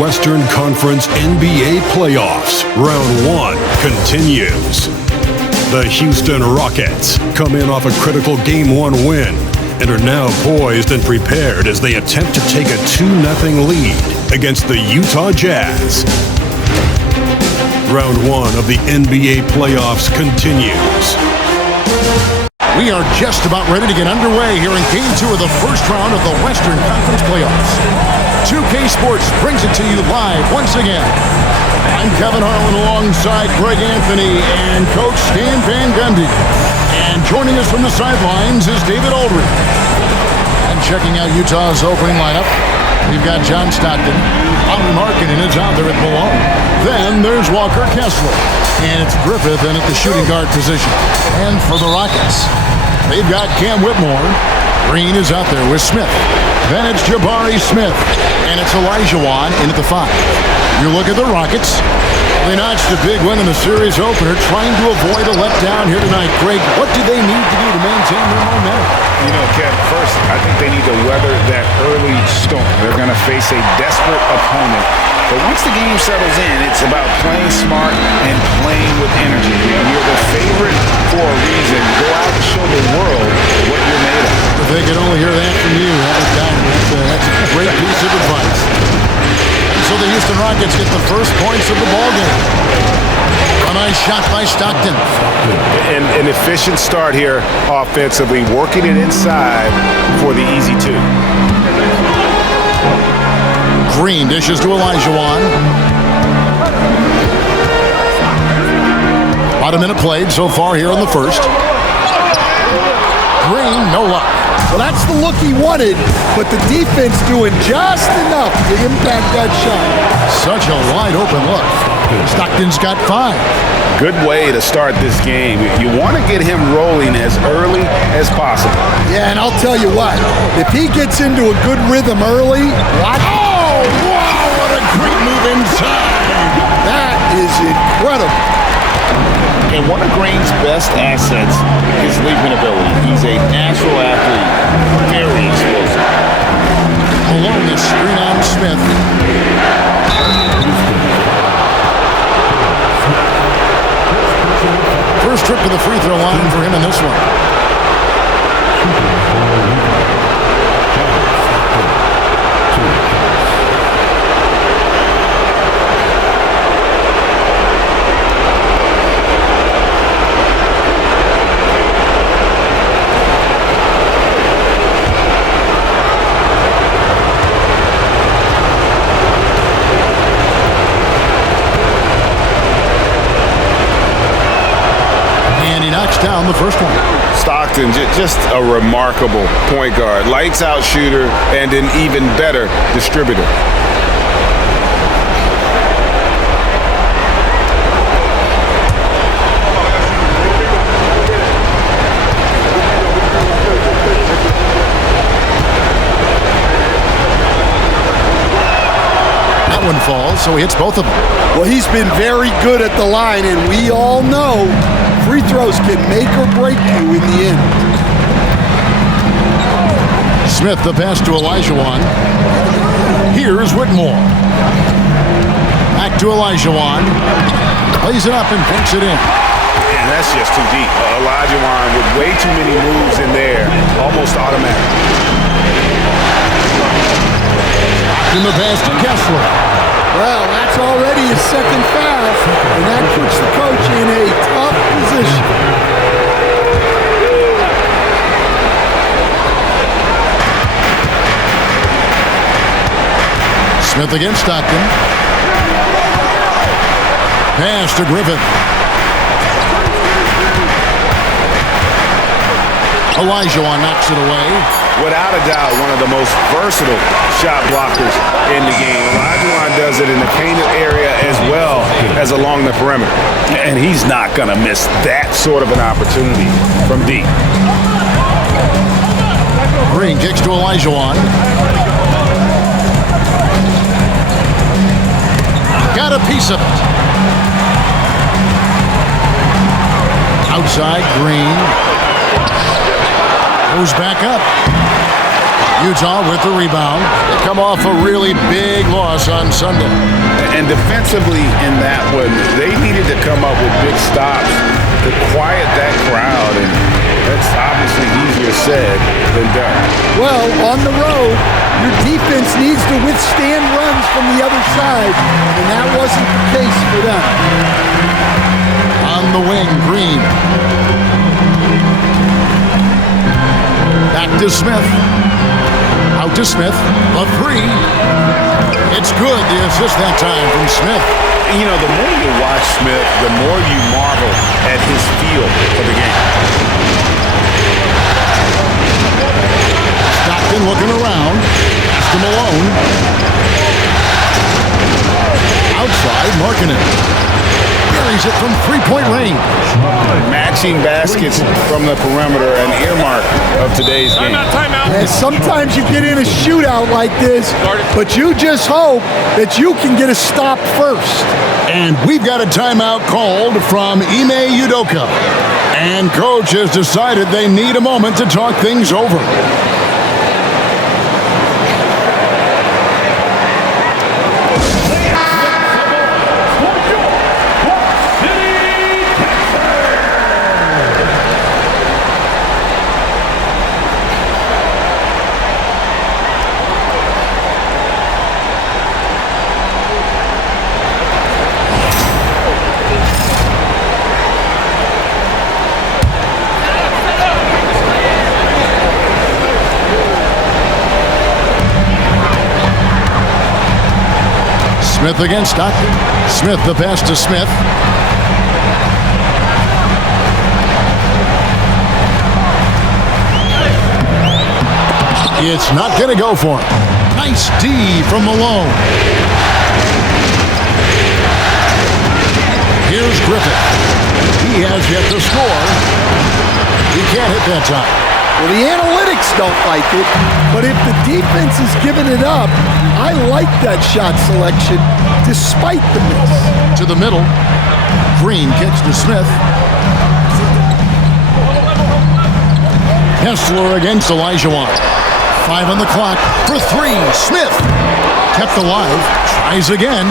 Western Conference NBA playoffs. Round 1 continues. The Houston Rockets come in off a critical Game 1 win and are now poised and prepared as they attempt to take a 2-0 lead against the Utah Jazz. Round 1 of the NBA playoffs continues. We are just about ready to get underway here in Game 2 of the first round of the Western Conference playoffs. 2K Sports brings it to you live once again. I'm Kevin Harlan alongside Greg Anthony and Coach Stan Van Gundy. And joining us from the sidelines is David Aldridge. And checking out Utah's opening lineup, we've got John Stockton. Lauri Markkanen is out there at Malone. Then there's Walker Kessler. And it's Griffith in at the shooting guard position. And for the Rockets, they've got Cam Whitmore. Green is out there with Smith. Then it's Jabari Smith. And it's HIige in at the 5. You look at the Rockets. They notched a big win in the series opener, trying to avoid a letdown here tonight. Greg, what do they need to do to maintain their momentum? You know, Kev, first, I think they need to weather that early storm. They're going to face a desperate opponent. But once the game settles in, it's about playing smart and playing with energy. You're the favorite for a reason. Go out and show the world what you're made of. If they could only hear that from you, that's a great piece of advice. So the Houston Rockets get the first points of the ballgame. A nice shot by Stockton. An efficient start here offensively, working it inside for the easy 2. Green dishes to HIige. About a minute played so far here in the first. Green, no luck. Well, that's the look he wanted, but the defense doing just enough to impact that shot. Such a wide open look. Stockton's got 5. Good way to start this game. You want to get him rolling as early as possible. Yeah, and I'll tell you what, if he gets into a good rhythm early, watch. Oh, wow, what a great move inside. That is incredible. And one of Green's best assets is leaping ability. He's a natural athlete, very explosive. Along the screen on Smith. First trip to the free throw line for him in this one. Down the first one. Stockton, just a remarkable point guard. Lights out shooter and an even better distributor. That one falls, so he hits both of them. Well, he's been very good at the line, and we all know free throws can make or break you in the end. Smith, the pass to HIige. Here's Whitmore. Back to HIige. Plays it up and banks it in. Man, that's just too deep. HIige with way too many moves in there. Almost automatic. In the pass to Kessler. Well, that's already his second foul, and that puts the coach in a tough position. Smith against Stockton. Pass to Griffith. HIige knocks it away. Without a doubt, one of the most versatile shot blockers in the game. HIige does it in the painted area as well as along the perimeter. And he's not going to miss that sort of an opportunity from deep. Green kicks to HIige. Got a piece of it. Outside, Green. Goes back up. Utah with the rebound. They come off a really big loss on Sunday. And defensively in that one, they needed to come up with big stops to quiet that crowd, and that's obviously easier said than done. Well, on the road, your defense needs to withstand runs from the other side, and that wasn't the case for them. On the wing, Green. Back to Smith. Out to Smith. A three. It's good. The assist that time from Smith. You know, the more you watch Smith, the more you marvel at his feel for the game. Stockton looking around. Pass to Malone. Outside, Markkanen. Carries it from three-point range. Matching baskets from the perimeter, an earmark of today's game. And sometimes you get in a shootout like this, but you just hope that you can get a stop first. And we've got a timeout called from Ime Udoka. And coach has decided they need a moment to talk things over. Smith against Stockton. Smith, the pass to Smith. It's not going to go for him. Nice D from Malone. Here's Griffith. He has yet to score. He can't hit that time. Well, the analytics don't like it, but if the defense is giving it up, I like that shot selection despite the miss. To the middle. Green kicks to Smith. Kessler against Olajuwon. 5 on the clock for 3. Smith kept alive. Tries again.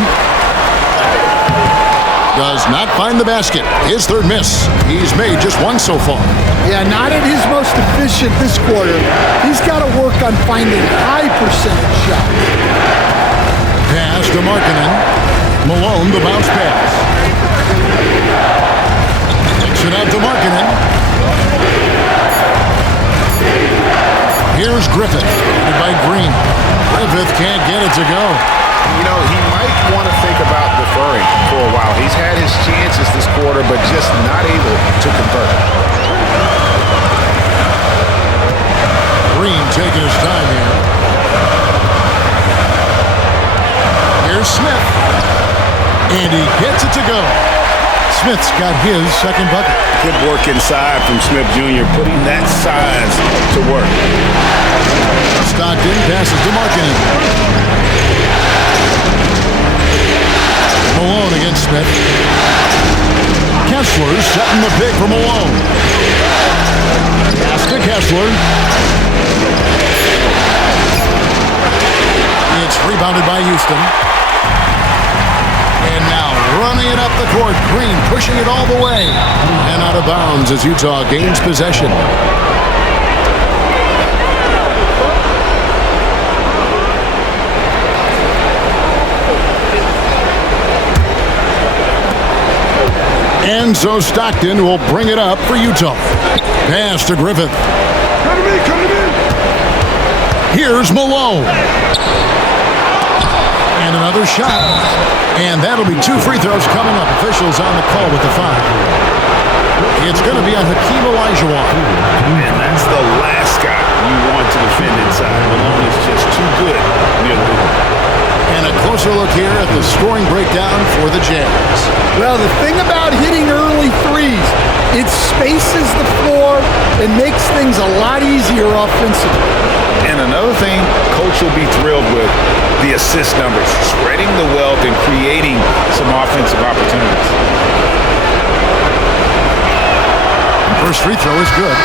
Does not find the basket. His third miss. He's made just one so far. Yeah, not at his most efficient this quarter. He's got to work on finding high percentage shots. Pass to Markkanen. Malone, the bounce pass. Takes it out to Markkanen. Here's Griffith, headed by Green. Griffith can't get it to go. You know, he might want to think about deferring for a while. He's had his chances this quarter, but just not able to convert. Green taking his time here. Here's Smith. And he gets it to go. Smith's got his second bucket. Good work inside from Smith Jr., putting that size to work. Stockton passes to Markkanen. Malone against Smith. Kessler setting the pick for Malone. Pass to Kessler. It's rebounded by Houston. And now running it up the court. Green pushing it all the way. And out of bounds as Utah gains possession. And so Stockton will bring it up for Utah. Pass to Griffith. Come to me, come to me. Here's Malone. And another shot. And that'll be 2 free throws coming up. Officials on the call with the foul. It's going to be on HIige Olajuwon. And that's the last guy you want to defend inside. Malone is just too good near the rim. And a closer look here at the scoring breakdown for the Jazz. Well, the thing about hitting early threes, it spaces the floor and makes things a lot easier offensively. And another thing Coach will be thrilled with, the assist numbers, spreading the wealth and creating some offensive opportunities. First free throw is good.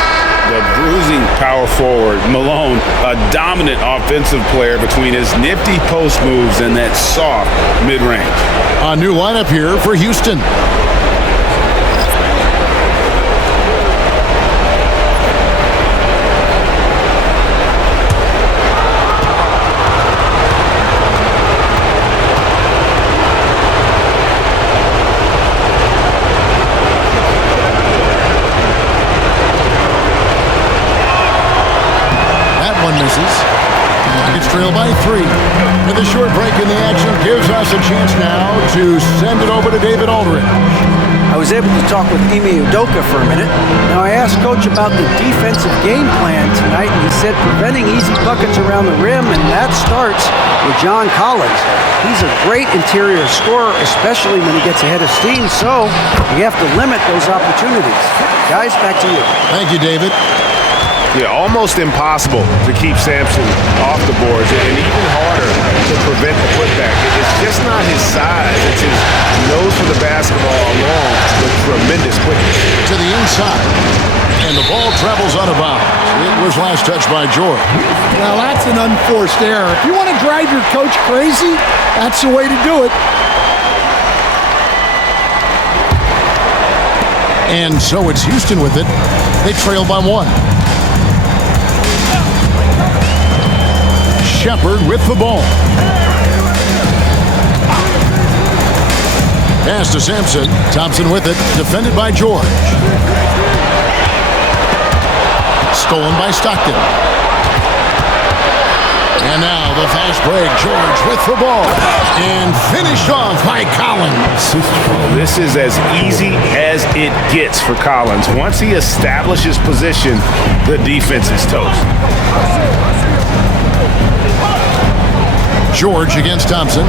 The bruising power forward, Malone, a dominant offensive player between his nifty post moves and that soft mid-range. A new lineup here for Houston. Trail by 3. And the short break in the action gives us a chance now to send it over to David Aldridge. I was able to talk with Ime Udoka for a minute. Now, I asked Coach about the defensive game plan tonight, and he said preventing easy buckets around the rim, and that starts with John Collins. He's a great interior scorer, especially when he gets ahead of steam, so we have to limit those opportunities. Guys, back to you. Thank you, David. Yeah, almost impossible to keep Sampson off the boards, and even harder to prevent the putback. It's just not his size. It's his nose for the basketball along with tremendous quickness. To the inside, and the ball travels out of bounds. It was last touched by George. Well, that's an unforced error. If you want to drive your coach crazy, that's the way to do it. And so it's Houston with it. They trail by 1. Shepard with the ball. Pass to Sampson. Thompson with it. Defended by George. Stolen by Stockton. And now the fast break. George with the ball. And finished off by Collins. This is as easy as it gets for Collins. Once he establishes position, the defense is toast. George against Thompson.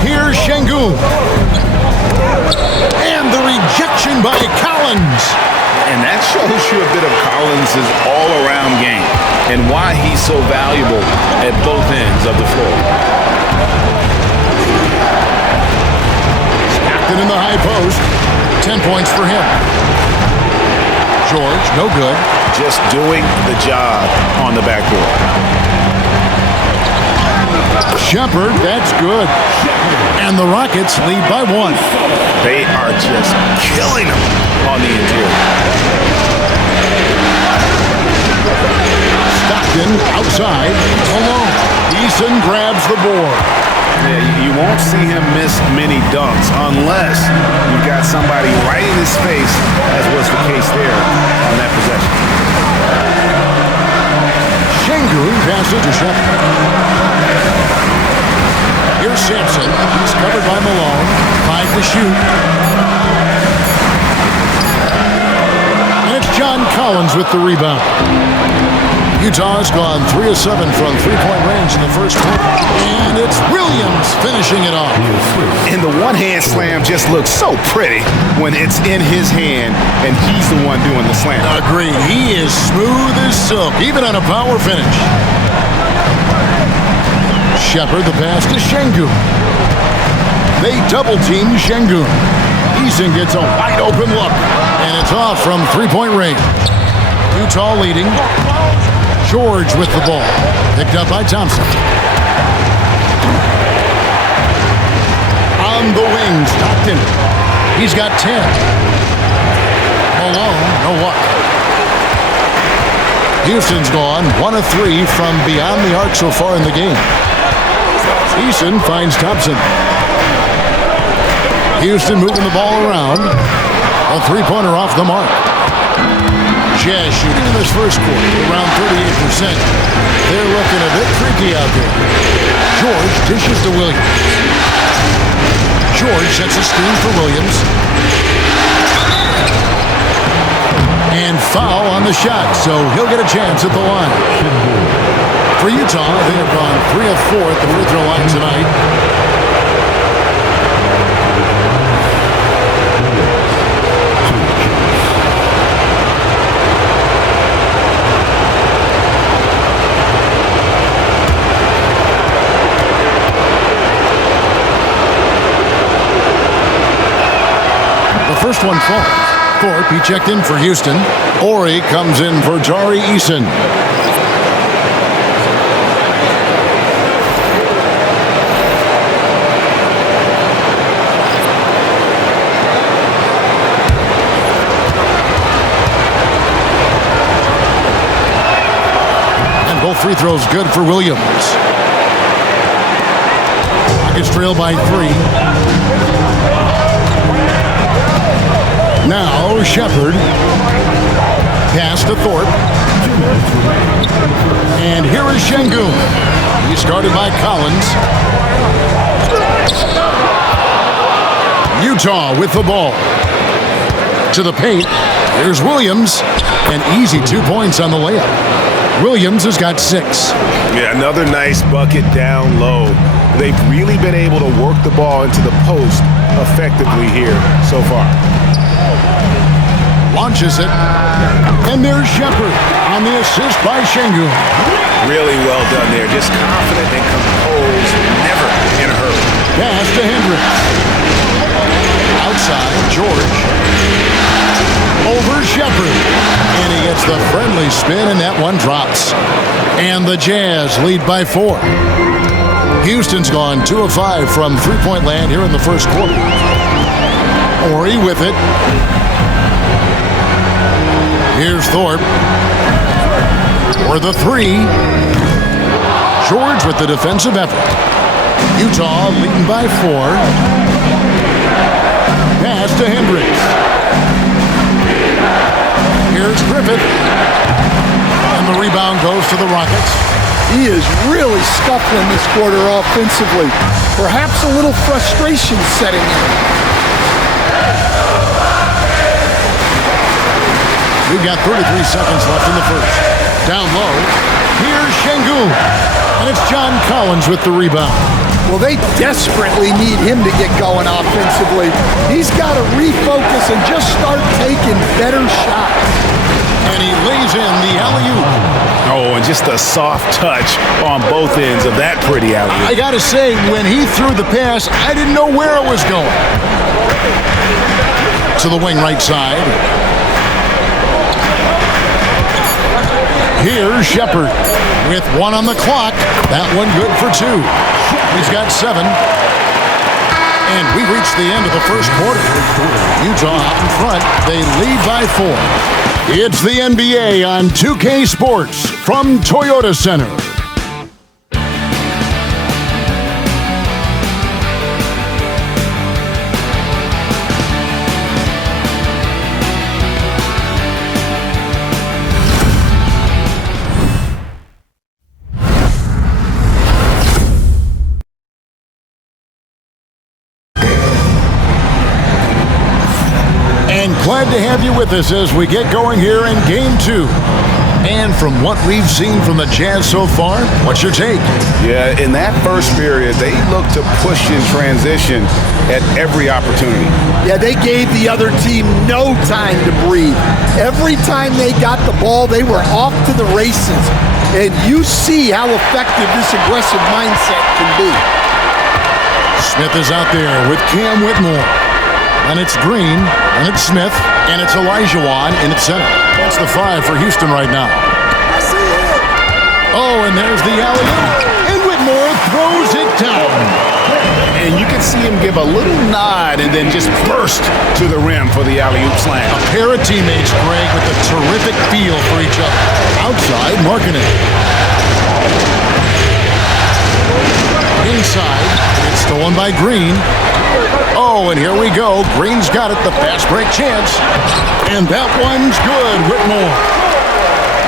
Here's Şengün. And the rejection by Collins. And that shows you a bit of Collins' all-around game and why he's so valuable at both ends of the floor. Stockton in the high post. 10 points for him. George, no good. Just doing the job on the backboard. Shepard, that's good. And the Rockets lead by 1. They are just killing them on the interior. Stockton outside, alone. Eason grabs the board. Yeah, you won't see him miss many dunks unless you've got somebody right in his face, as was the case there on that possession. Şengün passes to Shepard. Here's Sampson. He's covered by Malone. 5 to shoot. And it's John Collins with the rebound. Utah has gone 3 of 7 from three-point range in the first quarter. And it's Williams finishing it off. And the one-hand slam just looks so pretty when it's in his hand and he's the one doing the slam. Agreed. He is smooth as silk, even on a power finish. Shepard, the pass to Şengün. They double-team Şengün. Eason gets a wide-open look, and it's off from three-point range. Utah leading. George with the ball. Picked up by Thompson. On the wing, Stockton. He's got 10. Malone, no luck. Houston's gone 1 of 3 from beyond the arc so far in the game. Eason finds Thompson. Houston moving the ball around. A three-pointer off the mark. Jazz shooting in this first quarter around 38%. They're looking a bit freaky out there. George dishes to Williams. George sets a screen for Williams. And foul on the shot, so he'll get a chance at the line. For Utah, they have gone 3 of 4 at the free throw line tonight. The first one falls. Thorpe, he checked in for Houston. Ori comes in for Jari Eason. And both free throws good for Williams. Rockets trail by 3. Now Shepard. Pass to Thorpe. And here is Şengün. He's guarded by Collins. Utah with the ball. To the paint. Here's Williams. An easy 2 points on the layup. Williams has got 6. Yeah, another nice bucket down low. They've really been able to work the ball into the post effectively here so far. Launches it. And there's Shepard on the assist by Şengün. Really well done there. Just confident and composed, never in a hurry. Pass to Hendricks. Outside, George. Over Shepard. And he gets the friendly spin, and that one drops. And the Jazz lead by 4. Houston's gone 2 of 5 from three-point land here in the first quarter. Ori with it. Here's Thorpe. For the 3. George with the defensive effort. Utah leading by 4. Pass to Hendricks. Here's Griffith. And the rebound goes to the Rockets. He is really scuffling this quarter offensively. Perhaps a little frustration setting in. We've got 33 seconds left in the first. Down low. Here's Şengün. And it's John Collins with the rebound. Well, they desperately need him to get going offensively. He's got to refocus and just start taking better shots. And he lays in the alley-oop. Oh, and just a soft touch on both ends of that pretty alley-oop. I got to say, when he threw the pass, I didn't know where it was going. To the wing right side. Here's Shepard with 1 on the clock. That one good for 2. He's got 7. And we reached the end of the first quarter. Utah out in front. They lead by 4. It's the NBA on 2K Sports from Toyota Center. Glad to have you with us as we get going here in Game 2. And from what we've seen from the Jazz so far, what's your take? Yeah, in that first period, they looked to push in transition at every opportunity. Yeah, they gave the other team no time to breathe. Every time they got the ball, they were off to the races. And you see how effective this aggressive mindset can be. Smith is out there with Cam Whitmore. And it's Green, and it's Smith, and it's Olajuwon in its center. That's the 5 for Houston right now. Oh, and there's the alley-oop. And Whitmore throws it down. And you can see him give a little nod and then just burst to the rim for the alley-oop slam. A pair of teammates, Greg, with a terrific feel for each other. Outside, Markkanen. Inside, it's stolen by Green. Oh, and here we go. Green's got it, the fast break chance. And that one's good, Whitmore.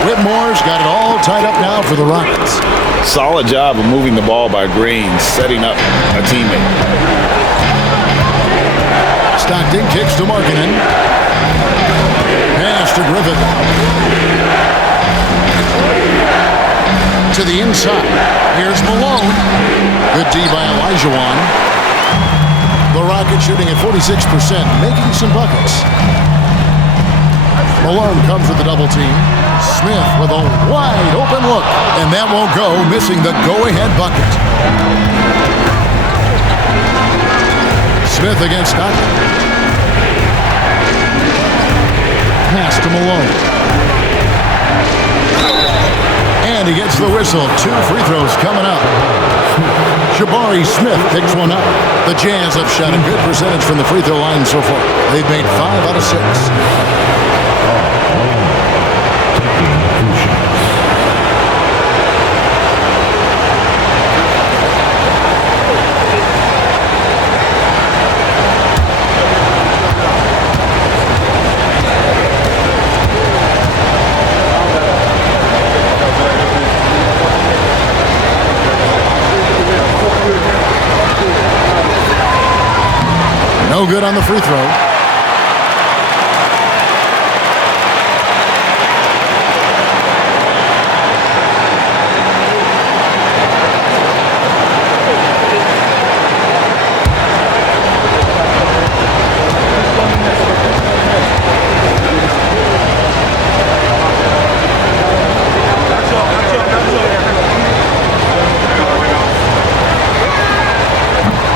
Whitmore's got it all tied up now for the Rockets. Solid job of moving the ball by Green, setting up a teammate. Stockton kicks to Markkanen. Pass to Griffith. To the inside. Here's Malone. Good D by Olajuwon. The Rockets shooting at 46%, making some buckets. Malone comes with the double team. Smith with a wide open look. And that won't go, missing the go-ahead bucket. Smith against Stockton. pass to Malone. And he gets the whistle. 2 free throws coming up. Jabari Smith picks one up. The Jazz have shot a good percentage from the free throw line so far. They've made 5 out of 6. No good on the free throw.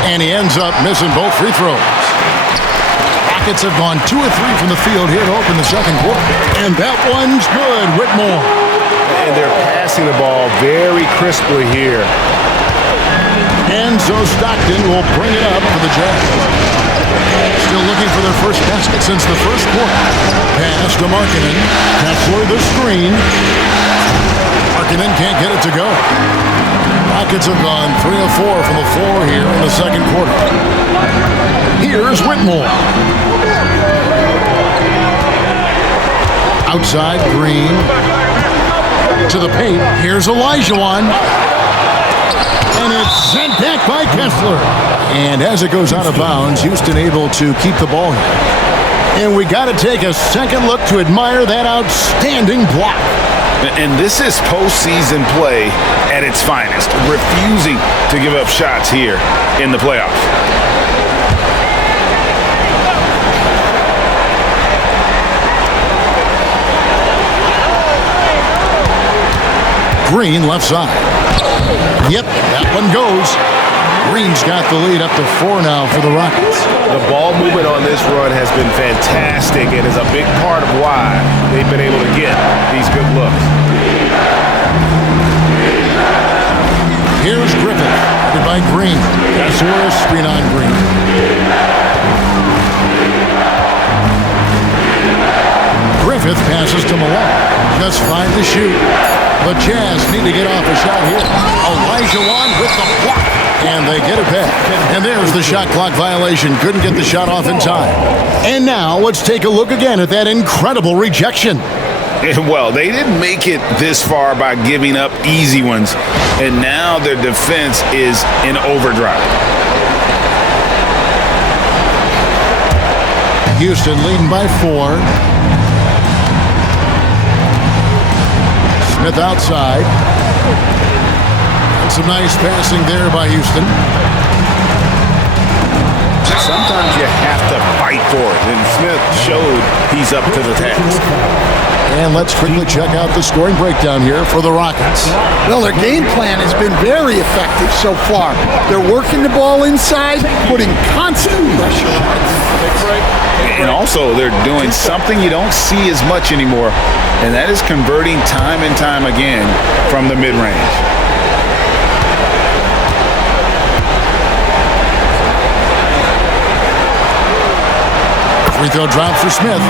And he ends up missing both free throws. Rockets have gone 2 of 3 from the field here to open the second quarter. And that one's good, Whitmore. And they're passing the ball very crisply here. And so Stockton will bring it up for the Jazz. Still looking for their first basket since the first quarter. Pass to Markkanen. Kessler the screen. Markkanen can't get it to go. Rockets have gone 3 of 4 from the floor here in the second quarter. Here's Whitmore. Outside, Green. To the paint. Here's HIige. And it's sent back by Kessler. And as it goes out of bounds, Houston able to keep the ball here. And we got to take a second look to admire that outstanding block. And this is postseason play at its finest, refusing to give up shots here in the playoffs. Green left side. Yep, that one goes. Green's got the lead up to 4 now for the Rockets. The ball movement on this run has been fantastic and is a big part of why they've been able to get these good looks. Here's Griffith, headed by Green. Kessler screen on Green. Griffith passes to Malone. Just 5 to shoot. The Jazz need to get off a shot here. HIige with the block. And they get it back. And there's the shot clock violation. Couldn't get the shot off in time. And now let's take a look again at that incredible rejection. Well, they didn't make it this far by giving up easy ones. And now their defense is in overdrive. Houston leading by 4. Smith outside. Some nice passing there by Houston. Sometimes you have to fight for it, and Smith showed he's up to the task. And let's quickly check out the scoring breakdown here for the Rockets. Well, their game plan has been very effective so far. They're working the ball inside, putting constant pressure on it. And also, they're doing something you don't see as much anymore, and that is converting time and time again from the mid-range. Free throw drop for Smith.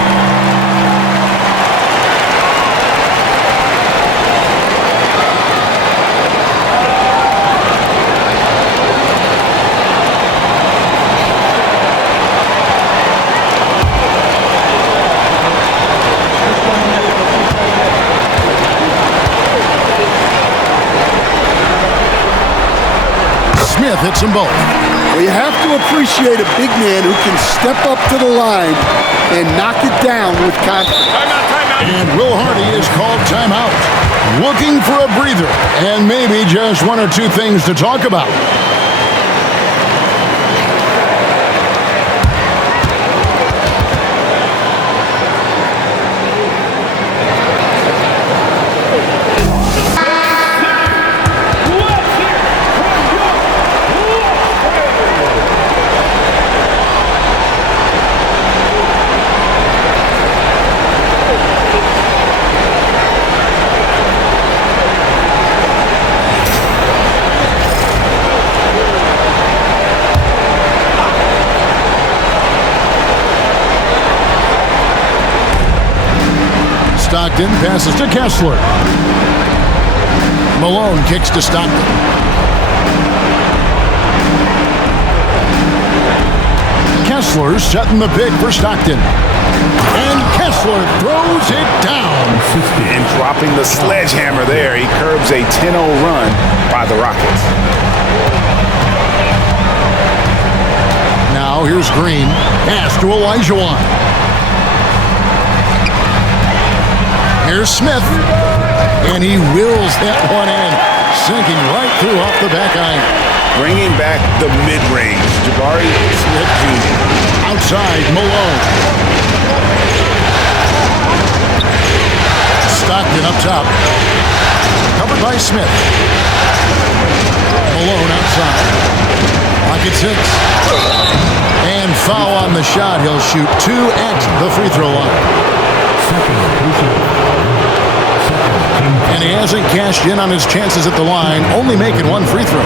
Smith hits them both. Well, you have to appreciate a big man who can step up to the line and knock it down with confidence. And Will Hardy is called timeout. Looking for a breather and maybe just 1 or 2 things to talk about. Stockton passes to Kessler. Malone kicks to Stockton. Kessler setting the pick for Stockton. And Kessler throws it down. And dropping the sledgehammer there, he curbs a 10-0 run by the Rockets. Now here's Green. Pass to HIige. Here's Smith. And he wills that one in, sinking right through off the back iron. Bringing back the mid-range. Jabari Smith Jr. Outside, Malone. Stockton up top. Covered by Smith. Malone outside. Pocket 6. And foul on the shot. He'll shoot 2 at the free throw line. And he hasn't cashed in on his chances at the line, only making 1 free throw.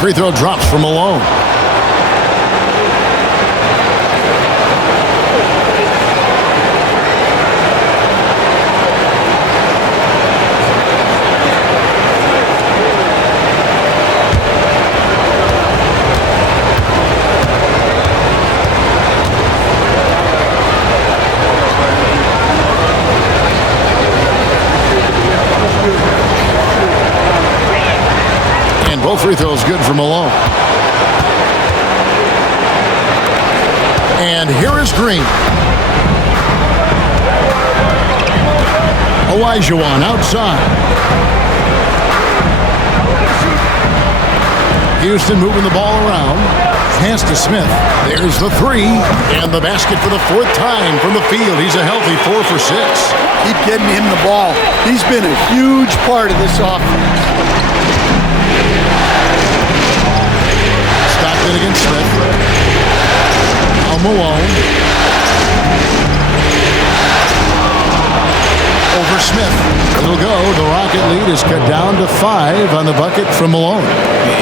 Free throw drops for Malone. Both free throws good for Malone. And here is Green. HIige outside. Houston moving the ball around. Pass to Smith. There's the 3. And the basket for the 4th time from the field. He's a healthy 4 for 6. Keep getting him the ball. He's been a huge part of this offense. Stockton against Smith. Now Malone. Over Smith. It'll go. The Rocket lead is cut down to 5 on the bucket from Malone.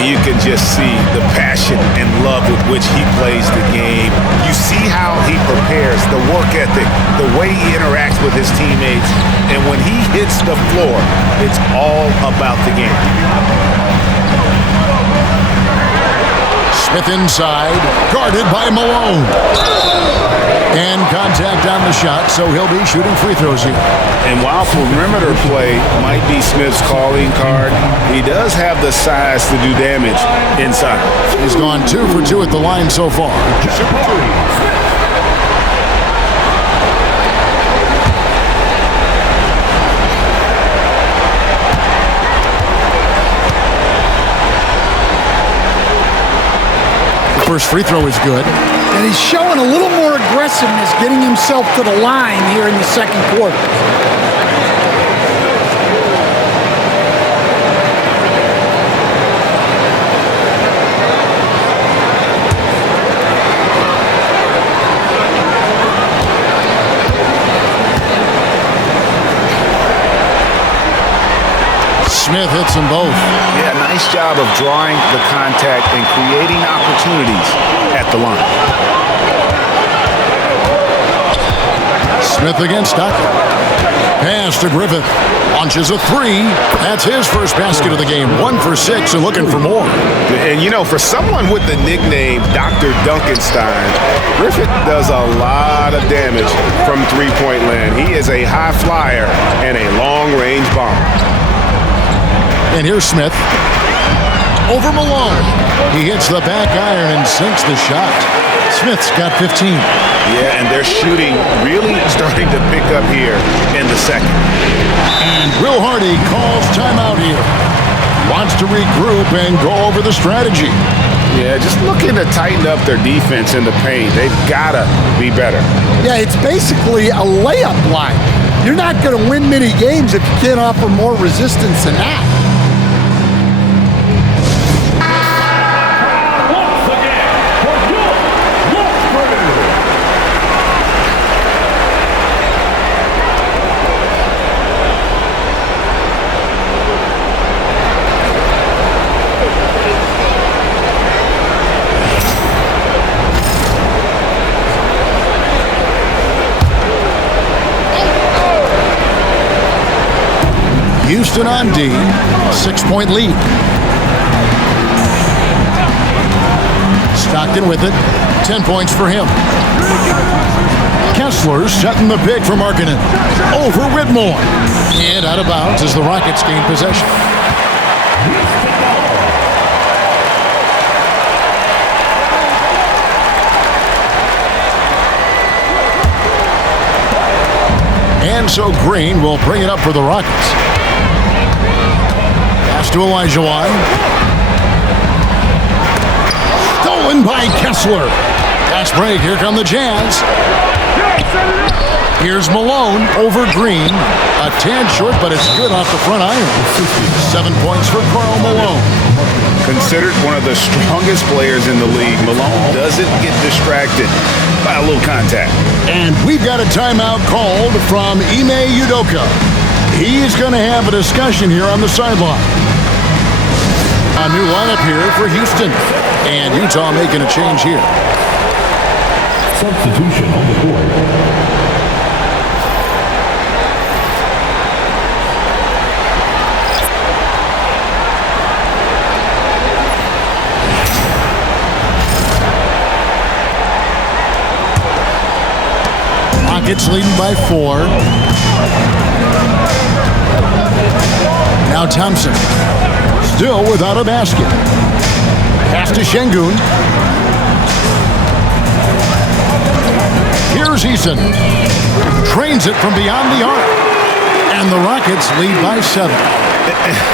You can just see the passion and love with which he plays the game. You see how he prepares, the work ethic, the way he interacts with his teammates. And when he hits the floor, it's all about the game. Smith inside, guarded by Malone. And contact on the shot, so he'll be shooting free throws here. And while perimeter play might be Smith's calling card, he does have the size to do damage inside. He's gone 2 for 2 at the line so far. First free throw is good. And he's showing a little more aggressiveness getting himself to the line here in the second quarter. Smith hits them both. Yeah, nice job of drawing the contact and creating opportunities at the line. Smith against Stockton. Pass to Griffith. Launches a 3. That's his first basket of the game. 1 for 6 and looking for more. And, you know, for someone with the nickname Dr. Duncanstein, Griffith does a lot of damage from three-point land. He is a high flyer and a long-range bomber. And here's Smith. Over Malone. He hits the back iron and sinks the shot. Smith's got 15. Yeah, and they're shooting really starting to pick up here in the second. And Will Hardy calls timeout here. Wants to regroup and go over the strategy. Yeah, just looking to tighten up their defense in the paint. They've got to be better. Yeah, it's basically a layup line. You're not going to win many games if you can't offer more resistance than that. Houston on D, 6-point lead. Stockton with it, 10 points for him. Kessler setting the pick for Markkanen. Over Whitmore. And out of bounds as the Rockets gain possession. And so Green will bring it up for the Rockets. Pass to HIige. Stolen by Kessler. Fast break. Here come the Jazz. Here's Malone over Green. A tad short, but it's good off the front iron. 7 points for Karl Malone. Considered one of the strongest players in the league, Malone doesn't get distracted by a little contact. And we've got a timeout called from Ime Udoka. He's going to have a discussion here on the sideline. A new lineup here for Houston. And Utah making a change here. Substitution on the board. Rockets leading by 4. Now Thompson. Still without a basket. Pass to Şengün. Here's Eason. Trains it from beyond the arc. And the Rockets lead by 7.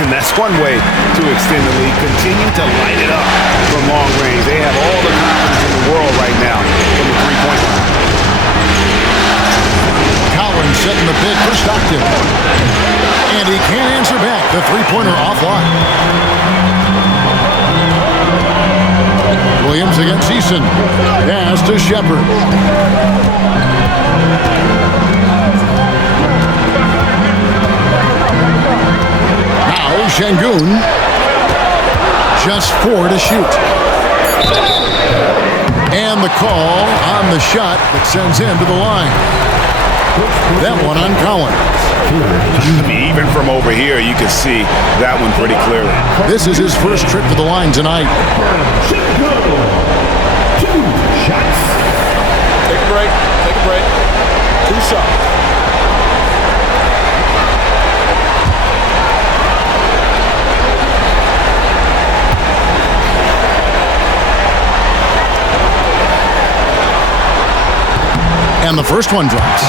And that's one way to extend the lead. Continue to light it up from long range. They have all the confidence in the world right now from the three-point line. Collins setting the pick for Stockton. And he can't answer back. The three-pointer offline. Williams against Eason. Pass to Shepard. Now Şengün. Just 4 to shoot. And the call on the shot that sends him to the line. That one on Collins. I mean, even from over here, you can see that one pretty clearly. This is his first trip to the line tonight. 2 shots. Take a break. Take a break. 2 shots. And the first one drops.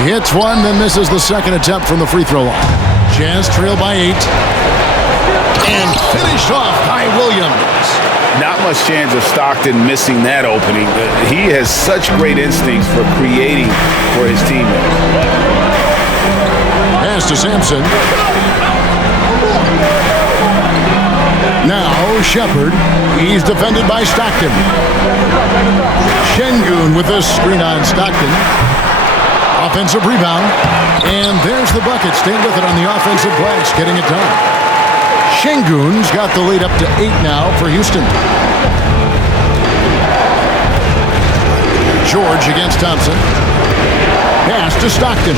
He hits one, then misses the second attempt from the free throw line. Jazz trail by 8. And finished off by Williams. Not much chance of Stockton missing that opening. He has such great instincts for creating for his teammates. Pass to Sampson. Now Shepard. He's defended by Stockton. Şengün with the screen on Stockton. Offensive rebound. And there's the bucket. Staying with it on the offensive glass, getting it done. Şengün's got the lead up to 8 now for Houston. George against Thompson. Pass to Stockton.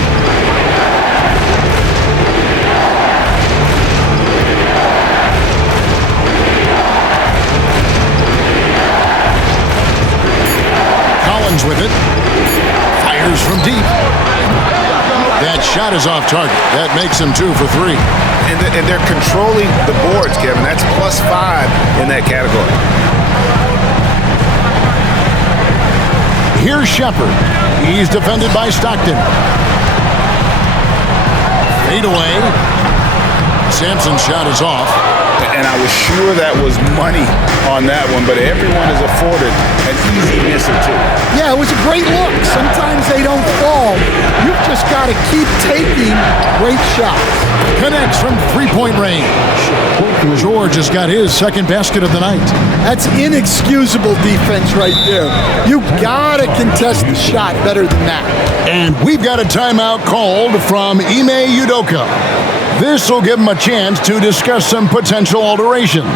Collins with it. Fires from deep. That shot is off target. That makes him 2 for 3. And they're controlling the boards, Kevin. That's +5 in that category. Here's Shepard. He's defended by Stockton. Fade away. Sampson's shot is off. And I was sure that was money on that one, but everyone is afforded an easy miss or two. Yeah, it was a great look. Sometimes they don't fall. You've just got to keep taking great shots. Connects from three-point range. George has got his second basket of the night. That's inexcusable defense right there. You got to contest the shot better than that. And we've got a timeout called from Ime Udoka. This will give him a chance to discuss some potential alterations.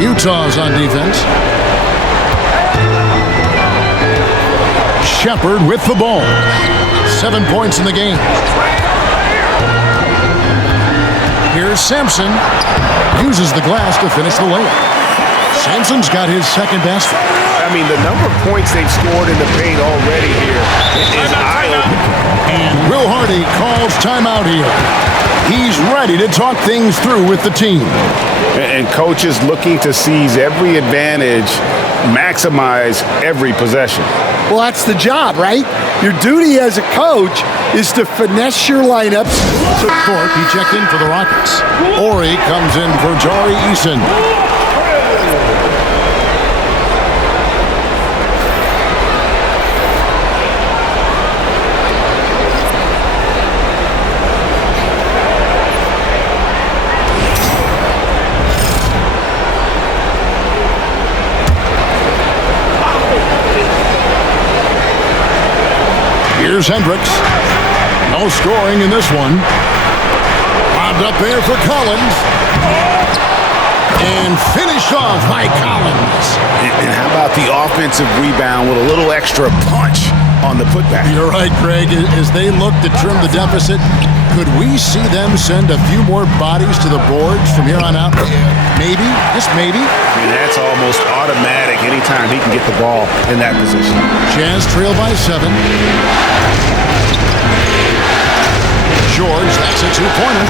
Utah's on defense. Shepard with the ball. 7 points in the game. Here's Sampson. Uses the glass to finish the layup. Sampson's got his second basket. I mean, the number of points they've scored in the paint already here is eye-opening. And Will Hardy calls timeout here. He's ready to talk things through with the team. And coach is looking to seize every advantage, maximize every possession. Well, that's the job, right? Your duty as a coach is to finesse your lineups. Thorpe, he checked in for the Rockets. Ori comes in for Jari Eason. Here's Hendricks. No scoring in this one. Lobbed up there for Collins. And finished off by Collins. And how about the offensive rebound with a little extra punch on the putback? You're right, Greg. As they look to trim the deficit, could we see them send a few more bodies to the boards from here on out? Maybe, just maybe. I mean, that's almost automatic anytime he can get the ball in that position. Jazz trail by 7. George, that's a two-pointer.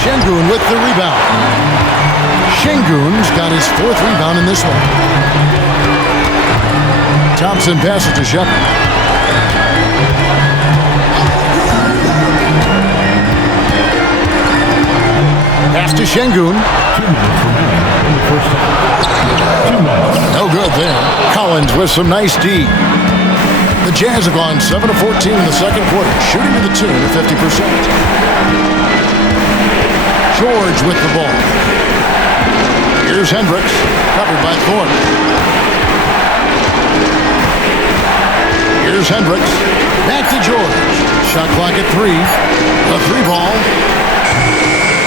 Şengün with the rebound. Şengün's got his 4th rebound in this one. Thompson passes to Shepard. Pass to Şengün. 2 minutes remaining in the first half. 2 minutes. No good there. Collins with some nice D. The Jazz have gone 7 of 14 in the second quarter, shooting to the tune of 50%. George with the ball. Here's Hendricks, covered by Thorpe. Here's Hendricks, back to George. Shot clock at 3. The 3 ball.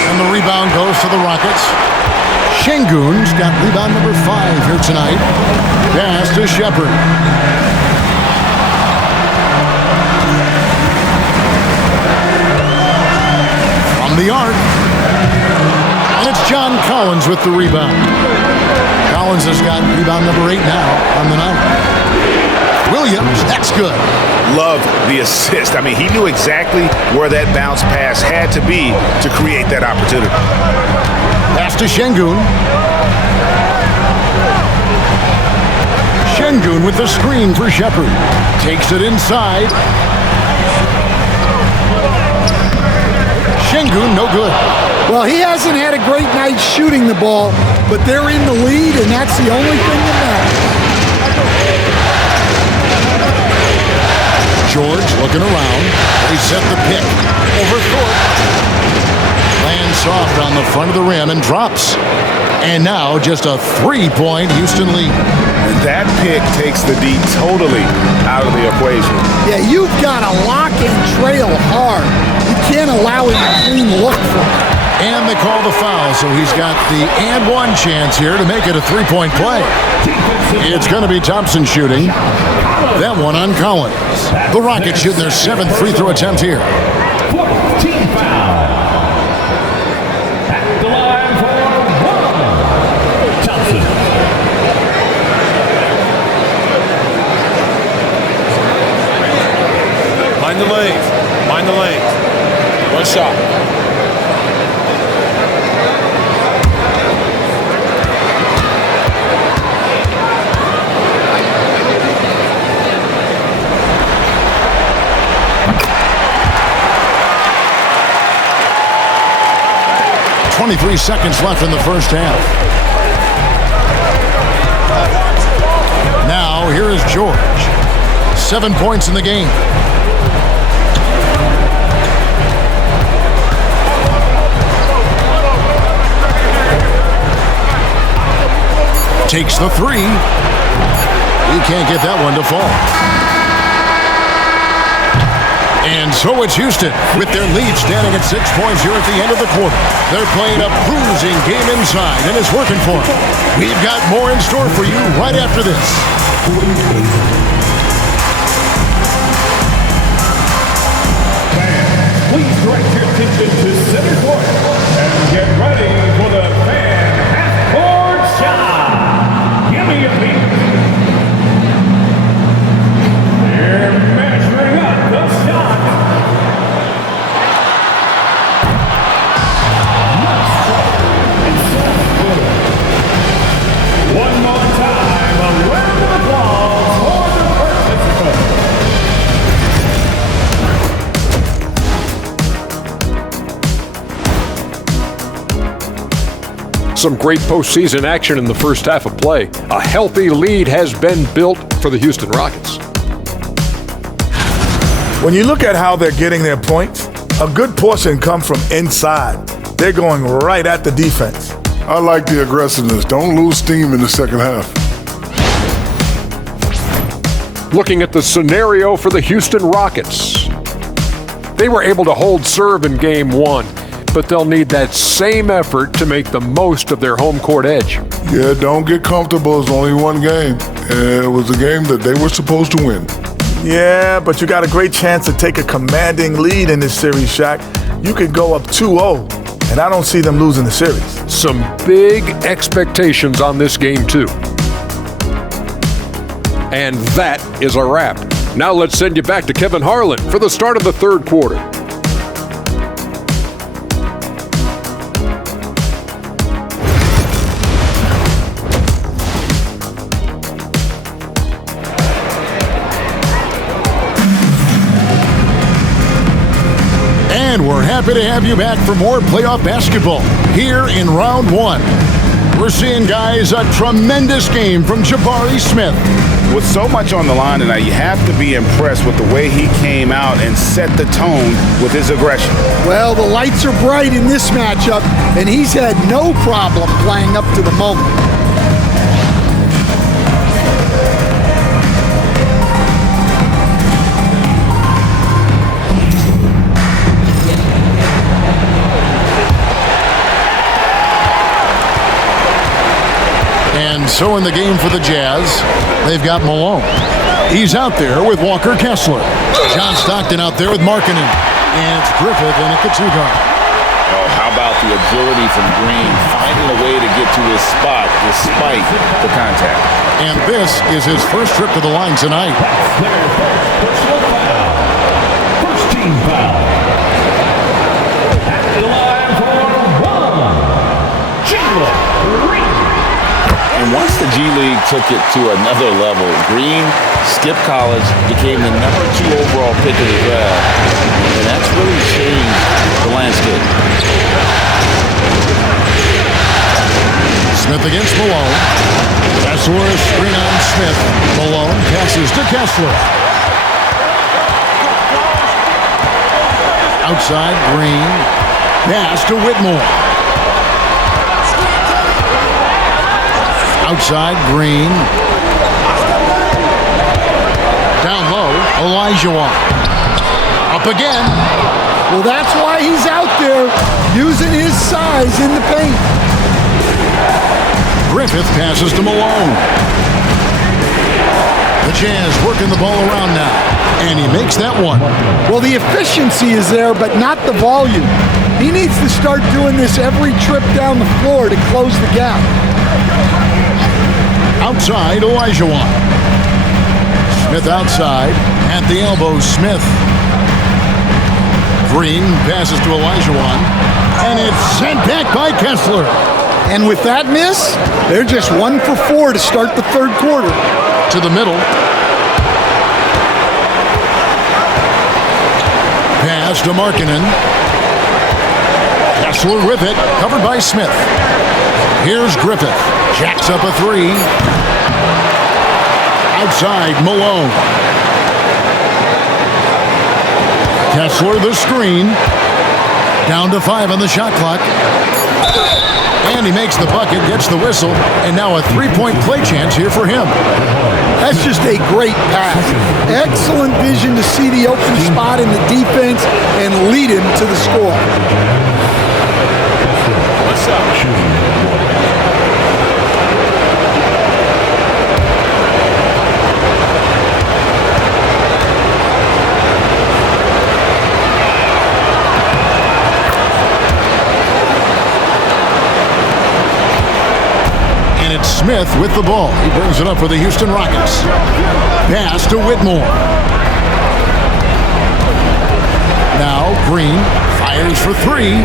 And the rebound goes to the Rockets. Şengün's got rebound number 5 here tonight. Pass to Shepard. From the arc. And it's John Collins with the rebound. Collins has got rebound number 8 now on the night. Williams, that's good. Love the assist. I mean, he knew exactly where that bounce pass had to be to create that opportunity. Pass to Şengün. Şengün with the screen for Shepard. Takes it inside. Şengün, no good. Well, he hasn't had a great night shooting the ball, but they're in the lead, and that's the only thing that matters. George looking around. They set the pick over Thorpe. Lands soft on the front of the rim and drops. And now just a 3-point Houston lead. And that pick takes the D totally out of the equation. Yeah, you've got to lock and trail hard. You can't allow him a clean look from it. And they call the foul, so he's got the and one chance here to make it a 3-point play. It's going to be Thompson shooting. That one on Collins. The Rockets shooting their 7th free throw attempt here. 14 foul. At the line for one. Thompson. Mind the lane. Mind the lane. One shot. .23 seconds left in the first half. Now, here is George. 7 points in the game. Takes the three. He can't get that one to fall. And so it's Houston with their lead standing at 6 points here at the end of the quarter. They're playing a bruising game inside, and it's working for them. We've got more in store for you right after this. Fans, please direct your attention to center court and get ready for the fan half-court shot. Give me a beat. They're measuring up the shot. One more time, a round of applause for the participants. Some great postseason action in the first half of play. A healthy lead has been built for the Houston Rockets. When you look at how they're getting their points, a good portion come from inside. They're going right at the defense. I like the aggressiveness. Don't lose steam in the second half. Looking at the scenario for the Houston Rockets. They were able to hold serve in Game 1, but they'll need that same effort to make the most of their home court edge. Yeah, don't get comfortable. It's only one game, and it was a game that they were supposed to win. Yeah, but you got a great chance to take a commanding lead in this series, Shaq. You could go up 2-0, and I don't see them losing the series. Some big expectations on this game, too. And that is a wrap. Now let's send you back to Kevin Harlan for the start of the third quarter. And we're happy to have you back for more playoff basketball here in round one. We're seeing, guys, a tremendous game from Jabari Smith. With so much on the line tonight, you have to be impressed with the way he came out and set the tone with his aggression. Well, the lights are bright in this matchup, and he's had no problem playing up to the moment. And so in the game for the Jazz, they've got Malone. He's out there with Walker Kessler. John Stockton out there with Markkanen. And it's Griffith in at the two guard. Oh, how about the agility from Green, finding a way to get to his spot despite the contact. And this is his first trip to the line tonight. Personal foul. First team foul. At the line for one. Chandler Green. And once the G League took it to another level, Green skipped college, became the number 2 overall pick of the draft. And that's really changed the landscape. Smith against Malone. Kessler screen on Smith. Malone passes to Kessler. Outside, Green. Pass to Whitmore. Outside, Green. Down low, Olajuwon. Up again. Well, that's why he's out there using his size in the paint. Griffith passes to Malone. The Jazz working the ball around now, and he makes that one. Well, the efficiency is there, but not the volume. He needs to start doing this every trip down the floor to close the gap. Outside, Olajuwon. Smith outside. At the elbow, Smith. Green passes to Olajuwon. And it's sent back by Kessler. And with that miss, they're just 1 for 4 to start the third quarter. To the middle. Pass to Markkanen. Kessler with it. Covered by Smith. Here's Griffith. Jacks up a three. Outside, Malone. Kessler the screen. Down to 5 on the shot clock. And he makes the bucket, gets the whistle, and now a three-point play chance here for him. That's just a great pass. Excellent vision to see the open spot in the defense and lead him to the score. What's up? Smith with the ball. He brings it up for the Houston Rockets. Pass to Whitmore. Now Green fires for three.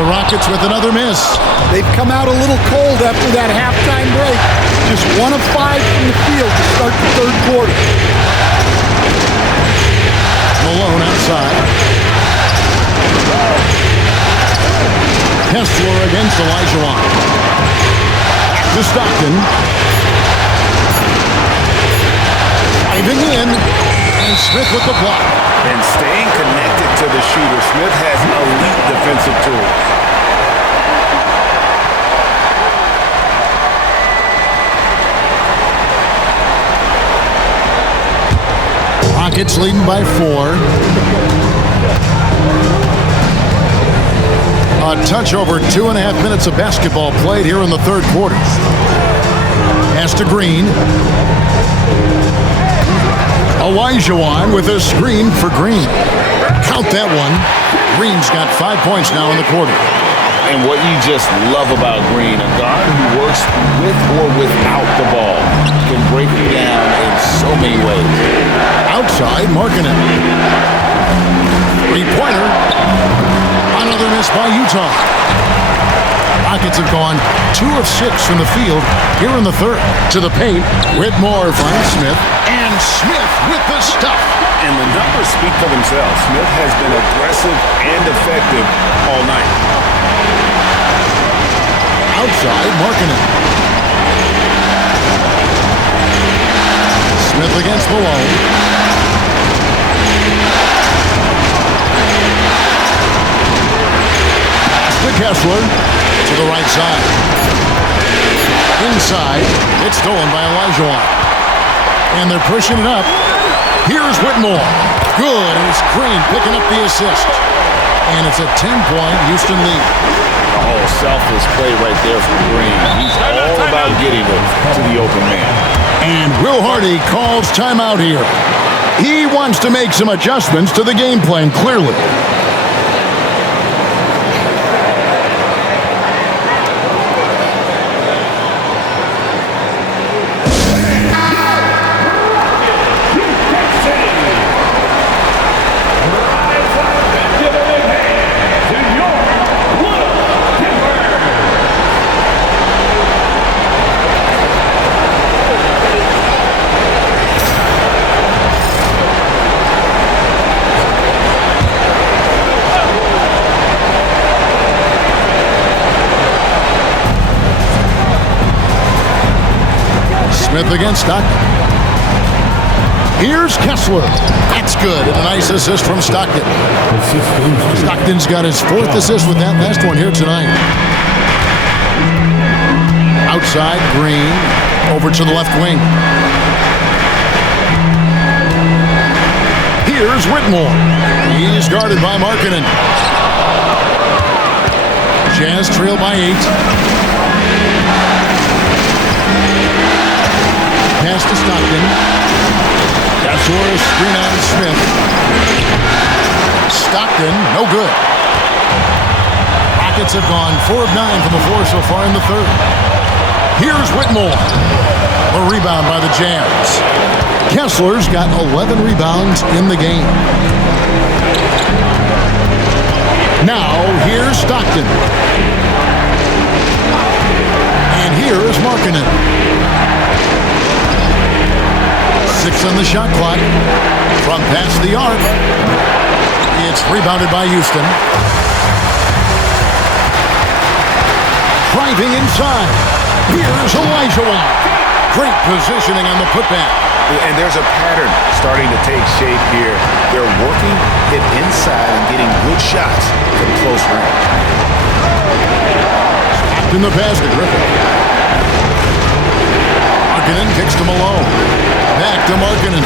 The Rockets with another miss. They've come out a little cold after that halftime break. Just 1 of 5 from the field to start the third quarter. Malone outside. Kessler against Olajuwon. To Stockton. Driving in. And Smith with the block. And staying connected to the shooter. Smith has elite defensive tools. Rockets leading by 4. A touch over 2.5 minutes of basketball played here in the third quarter. Pass to Green. Olajuwon with a screen for Green. Count that one. Green's got 5 points now in the quarter. And what you just love about Green, a guard who works with or without the ball, can break you down in so many ways. Outside, Markkanen. Three-pointer. Another miss by Utah. Rockets have gone 2 of 6 from the field here in the third. To the paint, Whitmore finds Smith, and Smith with the stuff. And the numbers speak for themselves. Smith has been aggressive and effective all night. Outside, Markkanen. Smith against Malone. To Kessler, to the right side. Inside, it's stolen by Olajuwon. And they're pushing it up. Here's Whitmore. Good, and it's Green picking up the assist. And it's a 10-point Houston lead. Oh, selfless play right there from Green. He's all about getting it to the open man. And Will Hardy calls timeout here. He wants to make some adjustments to the game plan, clearly. Smith against Stockton. Here's Kessler. That's good, and a nice assist from Stockton. Stockton's got his 4th assist with that last one here tonight. Outside, Green, over to the left wing. Here's Whitmore. He's guarded by Markkanen. Jazz trail by 8. Pass to Stockton. Gasol screen on Smith. Stockton, no good. Rockets have gone 4 of 9 from the floor so far in the 3rd. Here's Whitmore. A rebound by the Jazz. Kessler's got 11 rebounds in the game. Now, here's Stockton. And here is Markkanen. 6 on the shot clock. From past the arc. It's rebounded by Houston. Driving inside. Here's HIige. Great positioning on the putback. And there's a pattern starting to take shape here. They're working it inside and getting good shots from close range. Stopped in the basket, Griffin. Markkanen kicks to Malone. Back to Markkanen.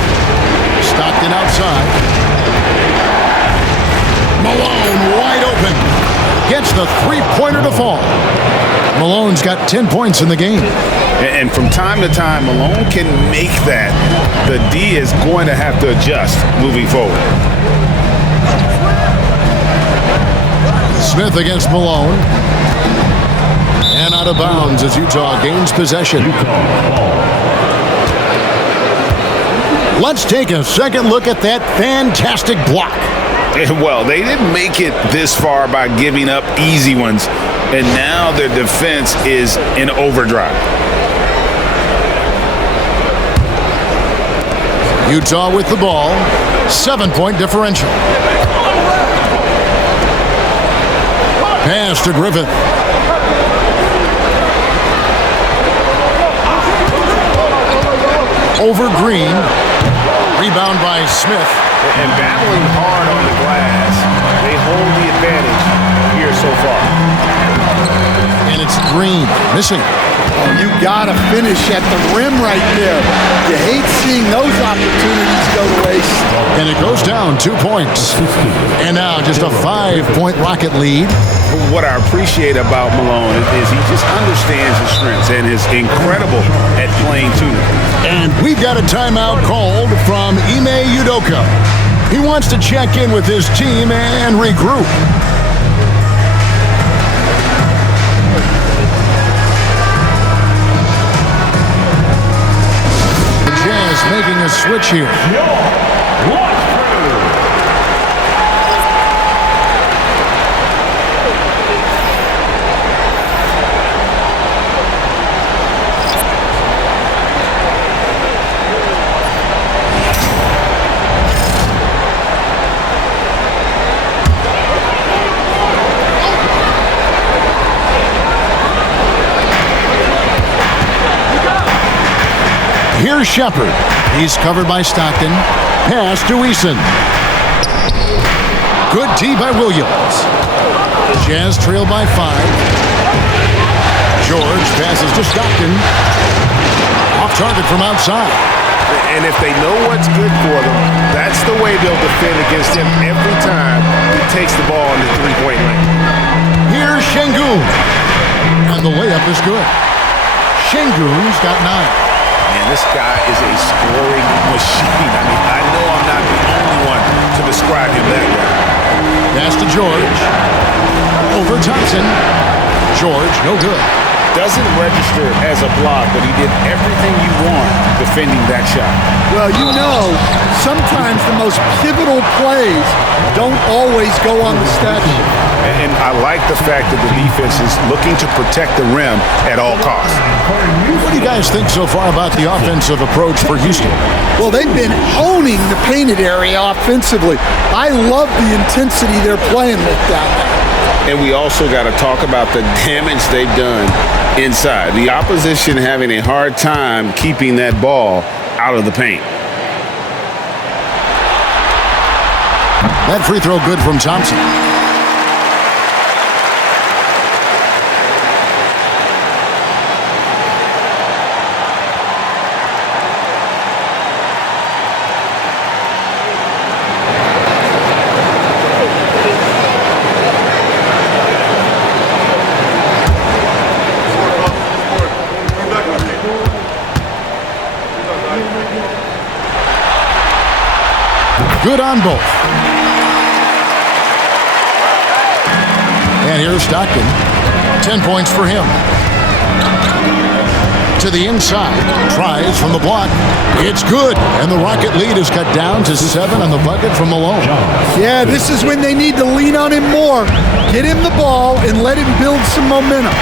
Stockton outside. Malone wide open. Gets the three-pointer to fall. Malone's got 10 points in the game. And from time to time, Malone can make that. The D is going to have to adjust moving forward. Smith against Malone. And out of bounds as Utah gains possession. Let's take a second look at that fantastic block. Well, they didn't make it this far by giving up easy ones. And now their defense is in overdrive. Utah with the ball. 7-point differential. Pass to Griffith. Over Green. Rebound by Smith. And battling hard on the glass. They hold the advantage here so far. And it's Green missing. Oh, you got to finish at the rim right there. You hate seeing those opportunities go to waste. And it goes down 2 points. And now just a 5-point Rocket lead. What I appreciate about Malone is he just understands his strengths and is incredible at playing to them. And we've got a timeout called from Ime Udoka. He wants to check in with his team and regroup. The Jazz making a switch here. Here's Shepard. He's covered by Stockton. Pass to Eason. Good D by Williams. Jazz trail by 5. George passes to Stockton. Off target from outside. And if they know what's good for them, that's the way they'll defend against him every time he takes the ball in the three-point lane. Here's Şengün. And the layup is good. Şengün's got 9. Man, this guy is a scoring machine. I mean, I know I'm not the only one to describe him that way. Pass to George. Over Thompson. George, no good. Doesn't register as a block, but he did everything you want defending that shot. Well, you know, sometimes the most pivotal plays don't always go on the stat sheet. And I like the fact that the defense is looking to protect the rim at all costs. What do you guys think so far about the offensive approach for Houston? Well, they've been owning the painted area offensively. I love the intensity they're playing with down there. And we also got to talk about the damage they've done inside. The opposition having a hard time keeping that ball out of the paint. That free throw good from Thompson. Good on both. And here's Stockton. 10 points for him. To the inside. Tries from the block. It's good. And the Rocket lead is cut down to 7 on the bucket from Malone. Yeah, this is when they need to lean on him more. Get him the ball and let him build some momentum.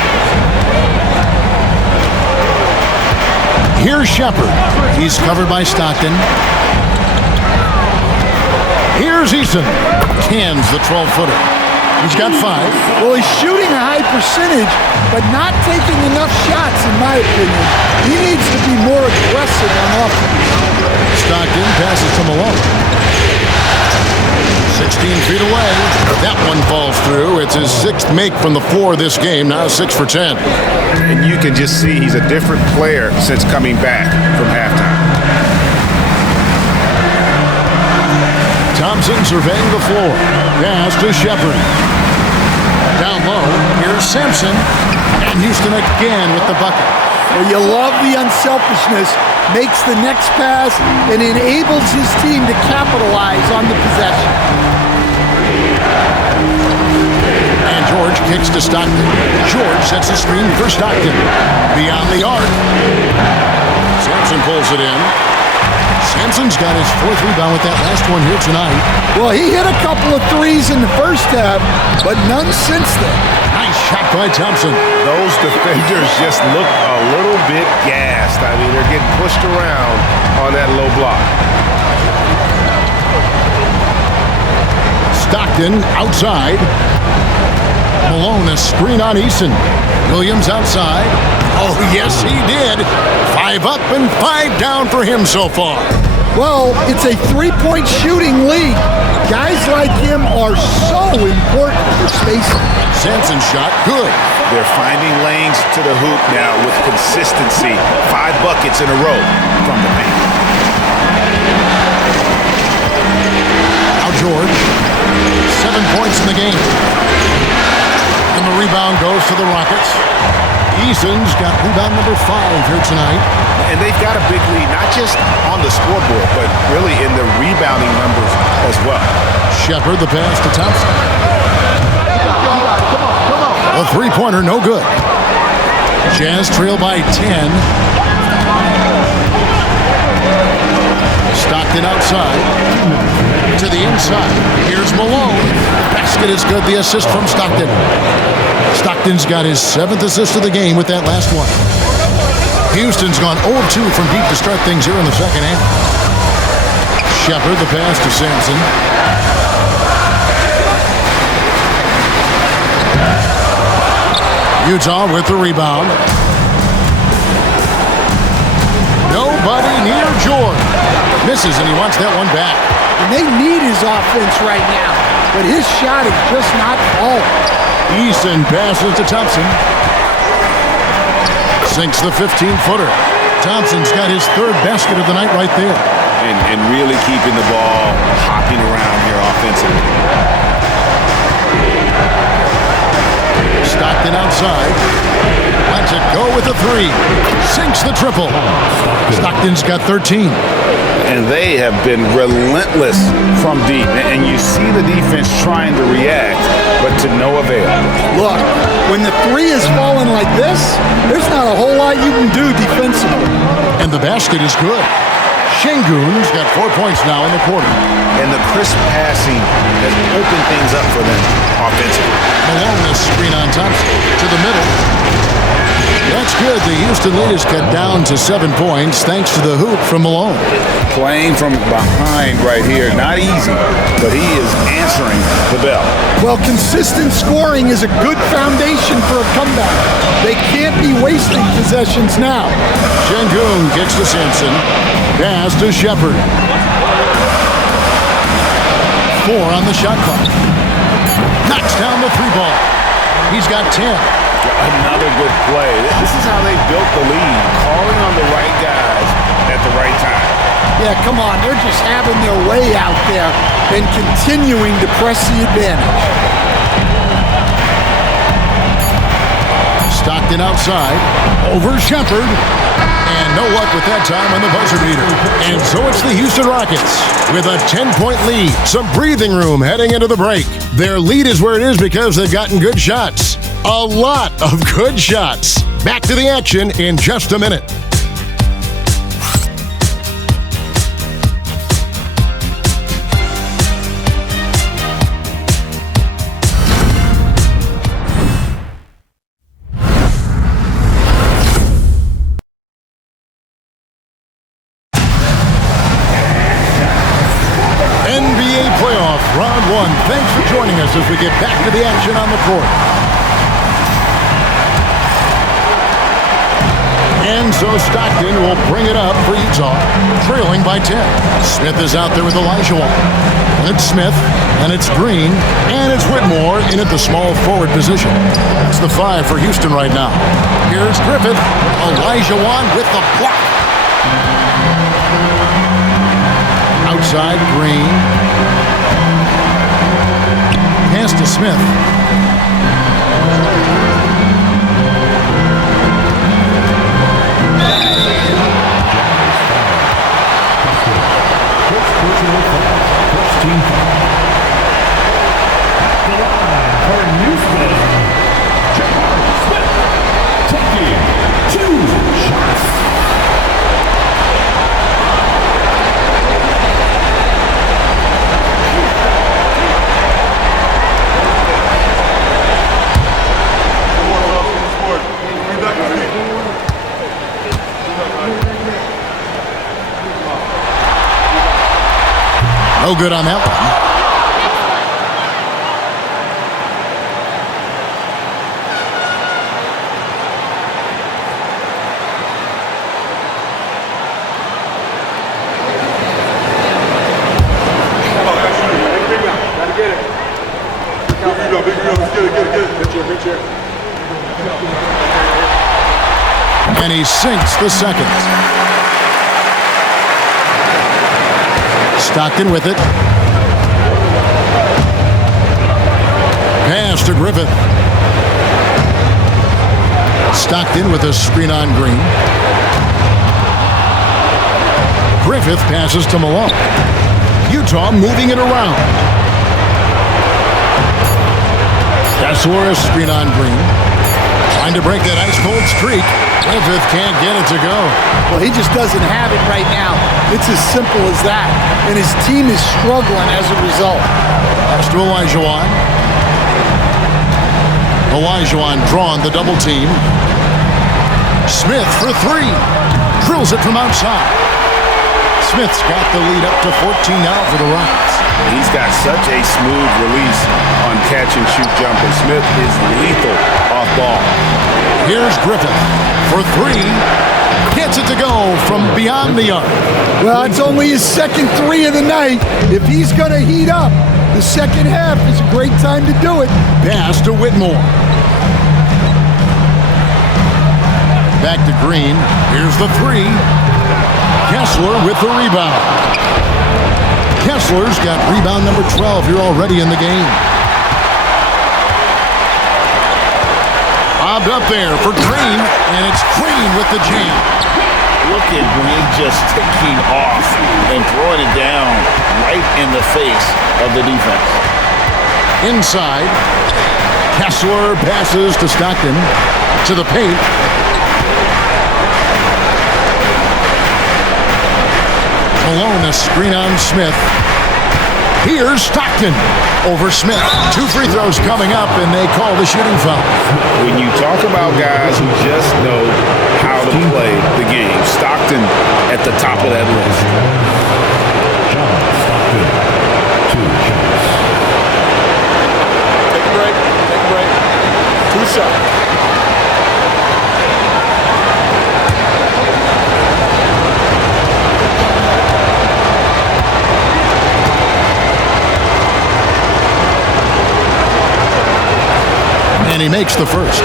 Here's Shepard. He's covered by Stockton. Here's Eason. Cans the 12-footer. He's got 5. Well, he's shooting a high percentage, but not taking enough shots, in my opinion. He needs to be more aggressive on offense. Stockton passes to Malone. 16 feet away. That one falls through. It's his 6th make from the floor this game. Now 6 for 10. And you can just see he's a different player since coming back from halftime. Thompson surveying the floor. Pass to Shepard. Down low, here's Sampson. And Houston again with the bucket. Well, you love the unselfishness. Makes the next pass and enables his team to capitalize on the possession. And George kicks to Stockton. George sets the screen for Stockton. Beyond the arc. Sampson pulls it in. Sampson's got his 4th rebound with that last one here tonight. Well, he hit a couple of threes in the first half, but none since then. Nice shot by Thompson. Those defenders just look a little bit gassed. I mean, they're getting pushed around on that low block. Stockton outside. Malone a screen on Eason. Williams outside. Oh, yes, he did. 5 up and 5 down for him so far. Well, it's a 3-point shooting league. Guys like him are so important for spacing. Sampson's shot, good. They're finding lanes to the hoop now with consistency. 5 buckets in a row from the paint. Now George. 7 points in the game. And the rebound goes to the Rockets. Eason's got rebound number 5 here tonight. And they've got a big lead, not just on the scoreboard, but really in the rebounding numbers as well. Shepard, the pass to Thompson. A 3-pointer, no good. Jazz trail by 10. Stockton outside. To the inside. Here's Malone. Basket is good. The assist from Stockton. Stockton's got his 7th assist of the game with that last one. Houston's gone 0-2 from deep to start things here in the second half. Shepard, the pass to Sampson. Utah with the rebound. Nobody near George. Misses, and he wants that one back. And they need his offense right now, but his shot is just not falling. Eason passes to Thompson. Sinks the 15-footer. Thompson's got his 3rd basket of the night right there. And really keeping the ball hopping around here offensively. Stockton outside. Lets it go with a 3. Sinks the triple. Stockton's got 13. And they have been relentless from deep. And you see the defense trying to react, but to no avail. Look, when the 3 is falling like this, there's not a whole lot you can do defensively. And the basket is good. Şengün's got 4 points now in the quarter. And the crisp passing has opened things up for them offensively. Malone, the screen on Thompson. To the middle. That's good. The Houston lead is cut down to 7 points thanks to the hoop from Malone. Playing from behind right here, not easy, but he is answering the bell. Well, consistent scoring is a good foundation for a comeback. They can't be wasting possessions now. Şengün kicks to Sampson. Pass to Shepard. 4 on the shot clock. Knocks down the 3 ball. He's got 10. Another good play. This is how they built the lead, calling on the right guys at the right time. Yeah, come on. They're just having their way out there and continuing to press the advantage. Stockton outside, over Shepard, and no luck with that time on the buzzer beater. And so it's the Houston Rockets with a 10-point lead. Some breathing room heading into the break. Their lead is where it is because they've gotten good shots. A lot of good shots. Back to the action in just a minute. Thanks for joining us as we get back to the action on the court. And so Stockton will bring it up for Utah, trailing by 10. Smith is out there with HIige. And it's Smith, and it's Green, and it's Whitmore in at the small forward position. It's the 5 for Houston right now. Here's Griffith, HIige with the block. Outside, Green. Pass to Smith. No good on that one. And he sinks the second. Stockton with it. Pass to Griffith. Stockton with a screen on Green. Griffith passes to Malone. Utah moving it around. Kessler, a screen on Green. Trying to break that ice-cold streak. Griffith can't get it to go. Well, he just doesn't have it right now. It's as simple as that. And his team is struggling as a result. Pass to HIige. HIige drawn the double team. Smith for 3. Drills it from outside. Smith's got the lead up to 14 now for the Rockets. He's got such a smooth release on catch-and-shoot jumpers. Smith is lethal off ball. Here's Griffith for 3. Gets it to go from beyond the arc. Well, it's only his second 3 of the night. If he's going to heat up, the second half is a great time to do it. Pass to Whitmore. Back to Green. Here's the 3. Kessler with the rebound. Kessler's got rebound number 12 here already in the game. Bobbed up there for Green, and it's Green with the jam. Look at Green just taking off and throwing it down right in the face of the defense. Inside, Kessler passes to Stockton, to the paint. Malone, a screen on Smith. Here's Stockton over Smith. 2 free throws coming up, and they call the shooting foul. When you talk about guys who just know how to play the game, Stockton at the top of that list. John Stockton, 2 shots. Take a break. Take a break. 2 shots. And he makes the first.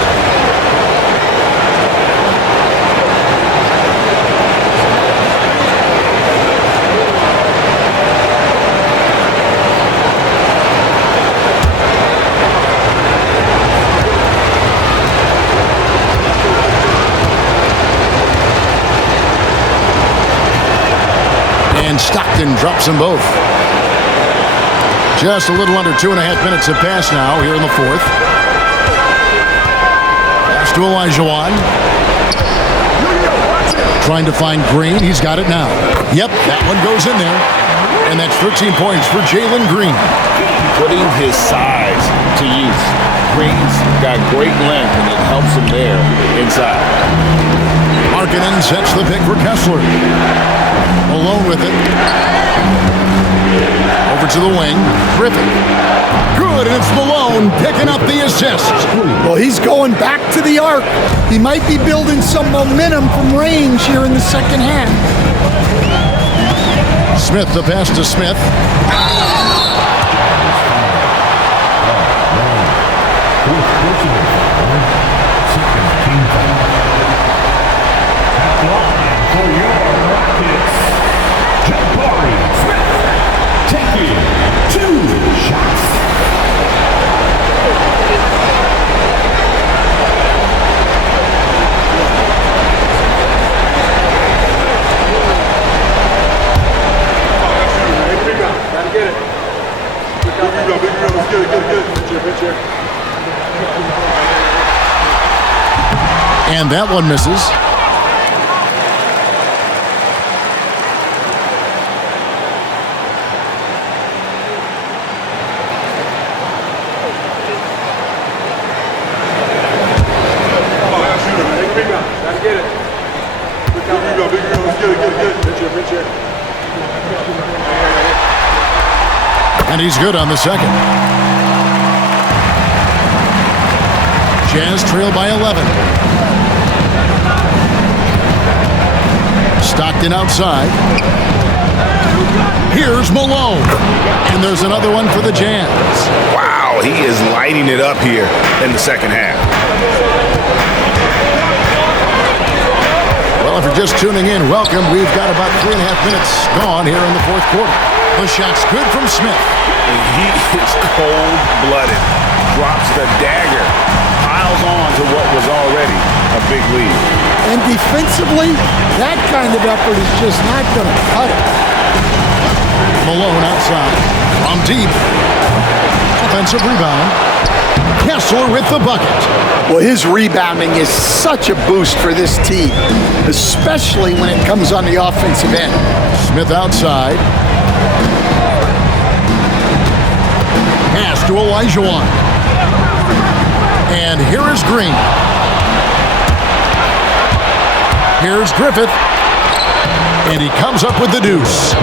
And Stockton drops them both. Just a little under 2.5 minutes have passed now here in the fourth. Pass to HIige. Trying to find Green. He's got it now. Yep, that one goes in there. And that's 13 points for Jalen Green. Putting his size to use. Green's got great length, and it helps him there inside. Markkanen sets the pick for Kessler. Alone with it. Over to the wing. Griffin. Good, and it's Malone picking up the assist. Well, he's going back to the arc. He might be building some momentum from range here in the second half. Smith, the pass to Smith. And that one misses. And he's good on the second. Jazz trail by 11. Stockton outside. Here's Malone. And there's another one for the Jazz. Wow, he is lighting it up here in the second half. Well, if you're just tuning in, welcome. We've got about 3.5 minutes gone here in the fourth quarter. The shot's good from Smith. He is cold-blooded. Drops the dagger. Piles on to what was already a big lead. And defensively, that kind of effort is just not going to cut it. Malone outside. From deep. Offensive rebound. Kessler with the bucket. Well, his rebounding is such a boost for this team, especially when it comes on the offensive end. Smith outside. Pass to HIige. And here is Green. Here's Griffith. And he comes up with the deuce.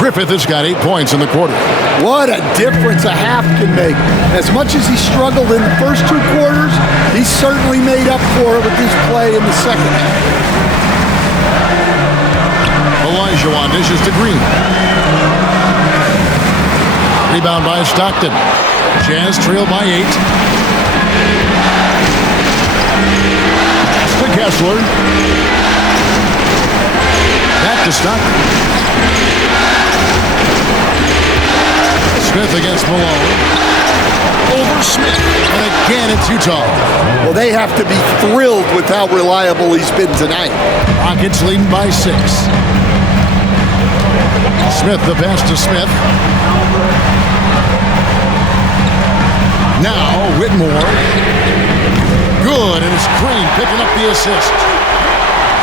Griffith has got 8 points in the quarter. What a difference a half can make. As much as he struggled in the first 2 quarters, he certainly made up for it with his play in the second half. HIige dishes to Green. Rebound by Stockton. Jazz trail by 8. To Kessler. Back to Stockton. Smith against Malone. Over Smith. And again it's Utah. Well, they have to be thrilled with how reliable he's been tonight. Rockets leading by 6. Smith, the pass to Smith. Now Whitmore. Good, and it's Green picking up the assist.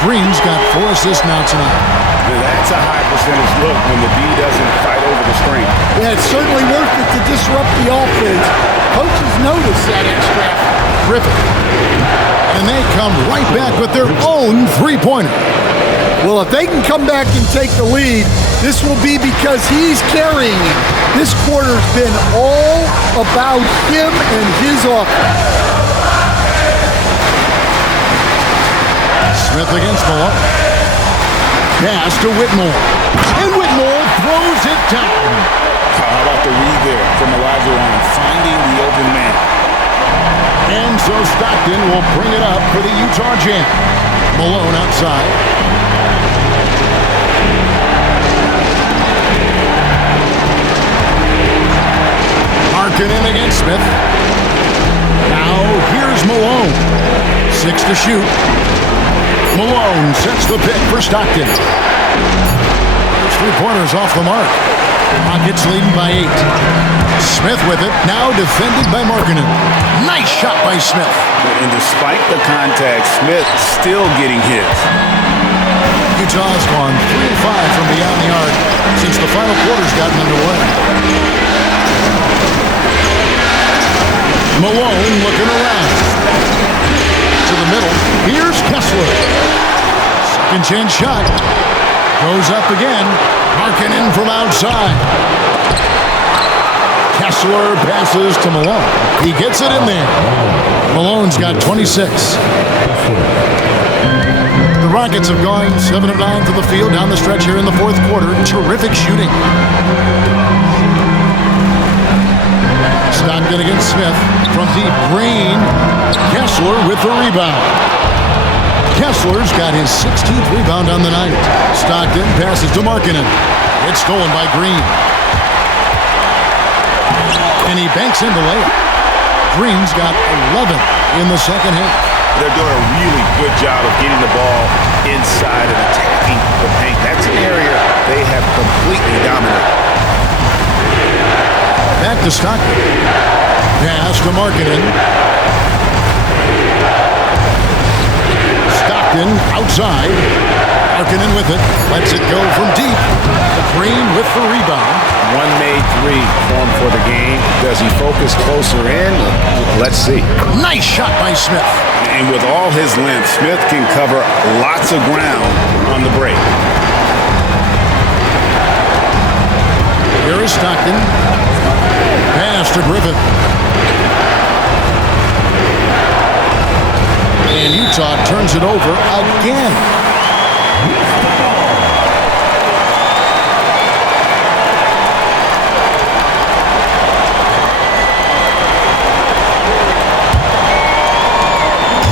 Green's got 4 assists now tonight. That's a high percentage look when the D doesn't fight over the screen. Yeah, it's certainly worth it to disrupt the offense. Coaches notice that extra. Griffin. And they come right back with their own three-pointer. Well, if they can come back and take the lead, this will be because he's carrying it. This quarter's been all about him and his offense. Smith against Malone. Pass to Whitmore. And Whitmore throws it down. How about the read there from HIige, finding the open man? And Stockton will bring it up for the Utah Jam. Malone outside. Markkanen against Smith. Now here's Malone. 6 to shoot. Malone sets the pick for Stockton. First three-pointers off the mark. Rockets leading by 8. Smith with it, now defended by Markkanen. Nice shot by Smith. And despite the contact, Smith still getting hits. Utah's gone 3 of 5 from beyond the arc since the final quarter's gotten underway. Malone looking around. To the middle. Here's Kessler. Second chance shot. Goes up again. Markkanen from outside. Kessler passes to Malone. He gets it in there. Malone's got 26. The Rockets have gone 7 of 9 from the field down the stretch here in the fourth quarter. Terrific shooting. Stockton against Smith. From deep, Green. Kessler with the rebound. Kessler's got his 16th rebound on the night. Stockton passes to Markkanen. It's stolen by Green. And he banks in the layup. Green's got 11 in the second half. They're doing a really good job of getting the ball inside and attacking the paint. That's an area they have completely dominated. Back to Stockton. Pass to Markkanen. Stockton outside. Markkanen with it. Lets it go from deep. Green with the rebound. One made three formed for the game. Does he focus closer in? Let's see. Nice shot by Smith. And with all his length, Smith can cover lots of ground on the break. Here is Stockton. Pass to Griffin. And Utah turns it over again.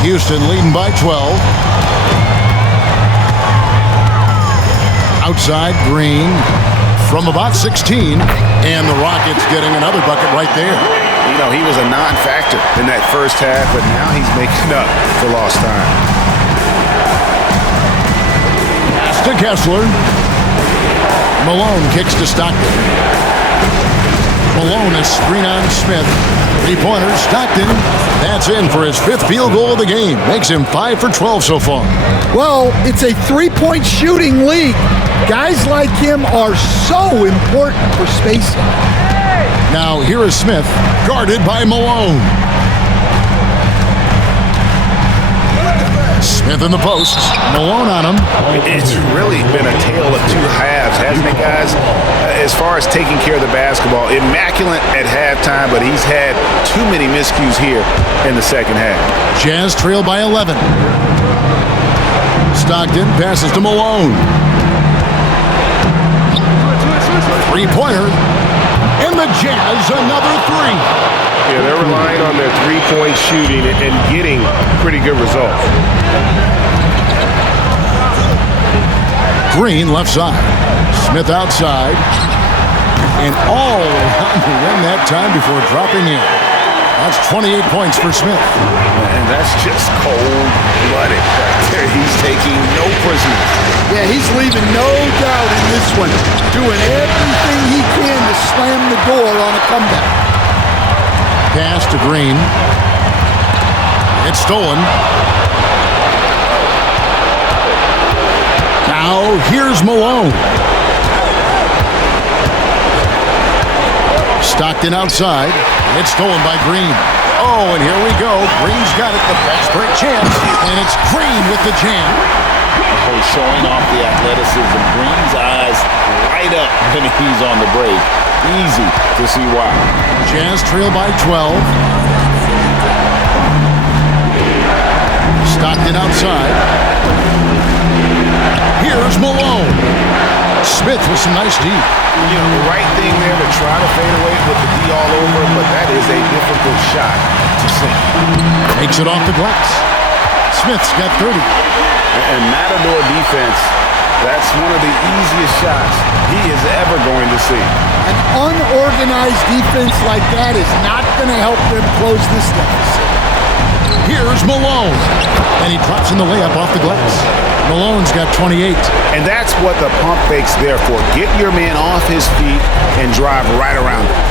Houston leading by 12. Outside, Green from about 16. And the Rockets getting another bucket right there. You know, he was a non-factor in that first half, but now he's making up for lost time. Pass to Kessler. Malone kicks to Stockton. Malone is screen on Smith. Three-pointer, Stockton. That's in for his 5th field goal of the game. Makes him 5 for 12 so far. Well, it's a three-point shooting league. Guys like him are so important for spacing. Now here is Smith, guarded by Malone. Smith in the post. Malone on him. It's really been a tale of two halves, hasn't it, guys? As far as taking care of the basketball, immaculate at halftime, but he's had too many miscues here in the second half. Jazz trail by 11. Stockton passes to Malone. Three-pointer. And the Jazz another three. Yeah, they're relying on their three-point shooting and getting pretty good results. Green left side. Smith outside. And all around the rim that time before dropping in. That's 28 points for Smith. And that's just cold-blooded right there. He's taking no prisoners. Yeah, he's leaving no doubt in this one. Doing everything he can to slam the door on a comeback. Pass to Green. It's stolen. Now here's Malone. Stockton outside. It's stolen by Green. Oh, and here we go. Green's got it. The fast break chance. And it's Green with the jam. Oh, showing off the athleticism. Green's eyes light up when he's on the break. Easy to see why. Jazz trail by 12. Stockton outside. Here's Malone. Smith with some nice D. You know, the right thing there to try to fade away with the D all over, but that is a difficult shot to sink. Takes it off the glass. Smith's got 30. And Matador defense, that's one of the easiest shots he is ever going to see. An unorganized defense like that is not going to help them close this deficit. Here's Malone. And he drops in the layup off the glass. Malone's got 28. And that's what the pump fake's there for. Get your man off his feet and drive right around him.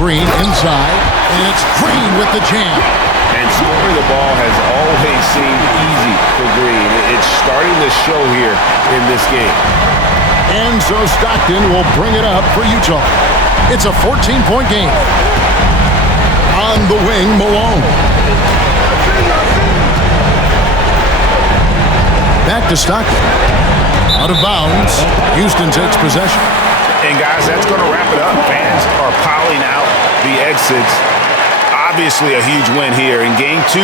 Green inside. And it's Green with the jam. And scoring the ball has always seemed easy for Green. It's starting to show here in this game. And so Stockton will bring it up for Utah. It's a 14-point game. On the wing, Malone. Back to Stockton. Out of bounds. Houston takes possession. And guys, that's going to wrap it up. Fans are piling out the exits. Obviously a huge win here in Game 2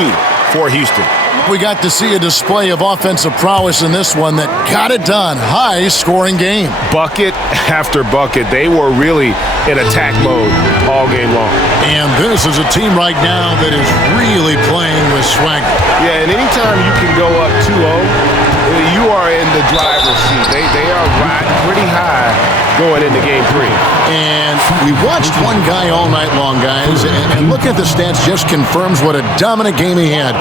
for Houston. We got to see a display of offensive prowess in this one that got it done. High-scoring game. Bucket after bucket. They were really in attack mode all game long. And this is a team right now that is really playing with swagger. Yeah, and anytime you can go up 2-0, you are in the driver's seat. They are riding pretty high going into Game 3. And we watched one guy all night long, guys, and look at the stats just confirms what a dominant game he had.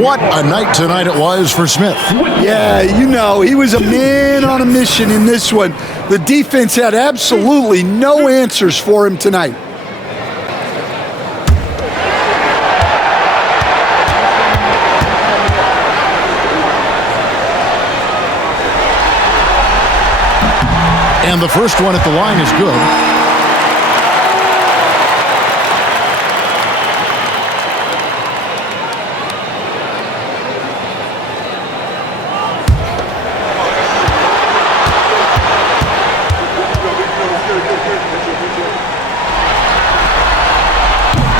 What a night tonight it was for Smith. Yeah, you know, he was a man on a mission in this one. The defense had absolutely no answers for him tonight. And the first one at the line is good.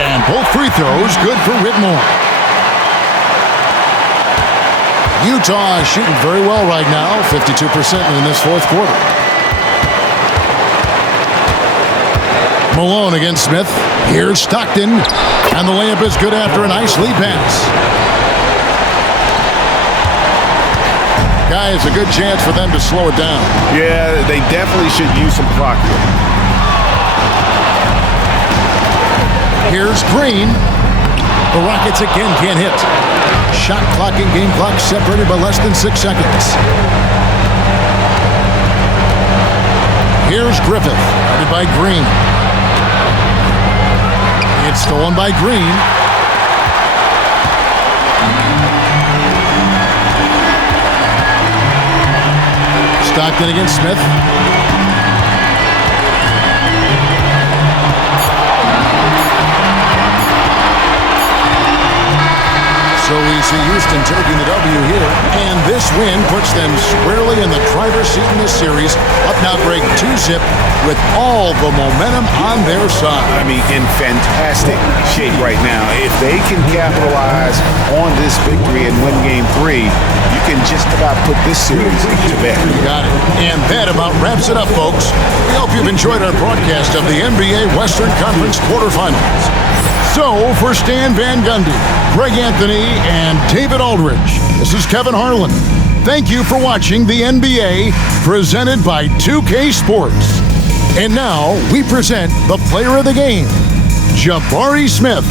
And both free throws good for Whitmore. Utah is shooting very well right now, 52% in this fourth quarter. Malone against Smith. Here's Stockton. And the layup is good after a nice lead pass. Guys, a good chance for them to slow it down. Yeah, they definitely should use some clock here. Here's Green. The Rockets again can't hit. Shot clock and game clock separated by less than 6 seconds. Here's Griffith, guarded by Green. It's stolen by Green. Stockton against Smith. So we see Houston taking the W here, and this win puts them squarely in the driver's seat in this series, up now break 2-0 with all the momentum on their side. I mean, in fantastic shape right now. If they can capitalize on this victory and win Game 3, you can just about put this series to bed. You got it. And that about wraps it up, folks. We hope you've enjoyed our broadcast of the NBA Western Conference quarterfinals. So, for Stan Van Gundy, Greg Anthony, and David Aldridge, this is Kevin Harlan. Thank you for watching the NBA presented by 2K Sports. And now, we present the player of the game, Jabari Smith.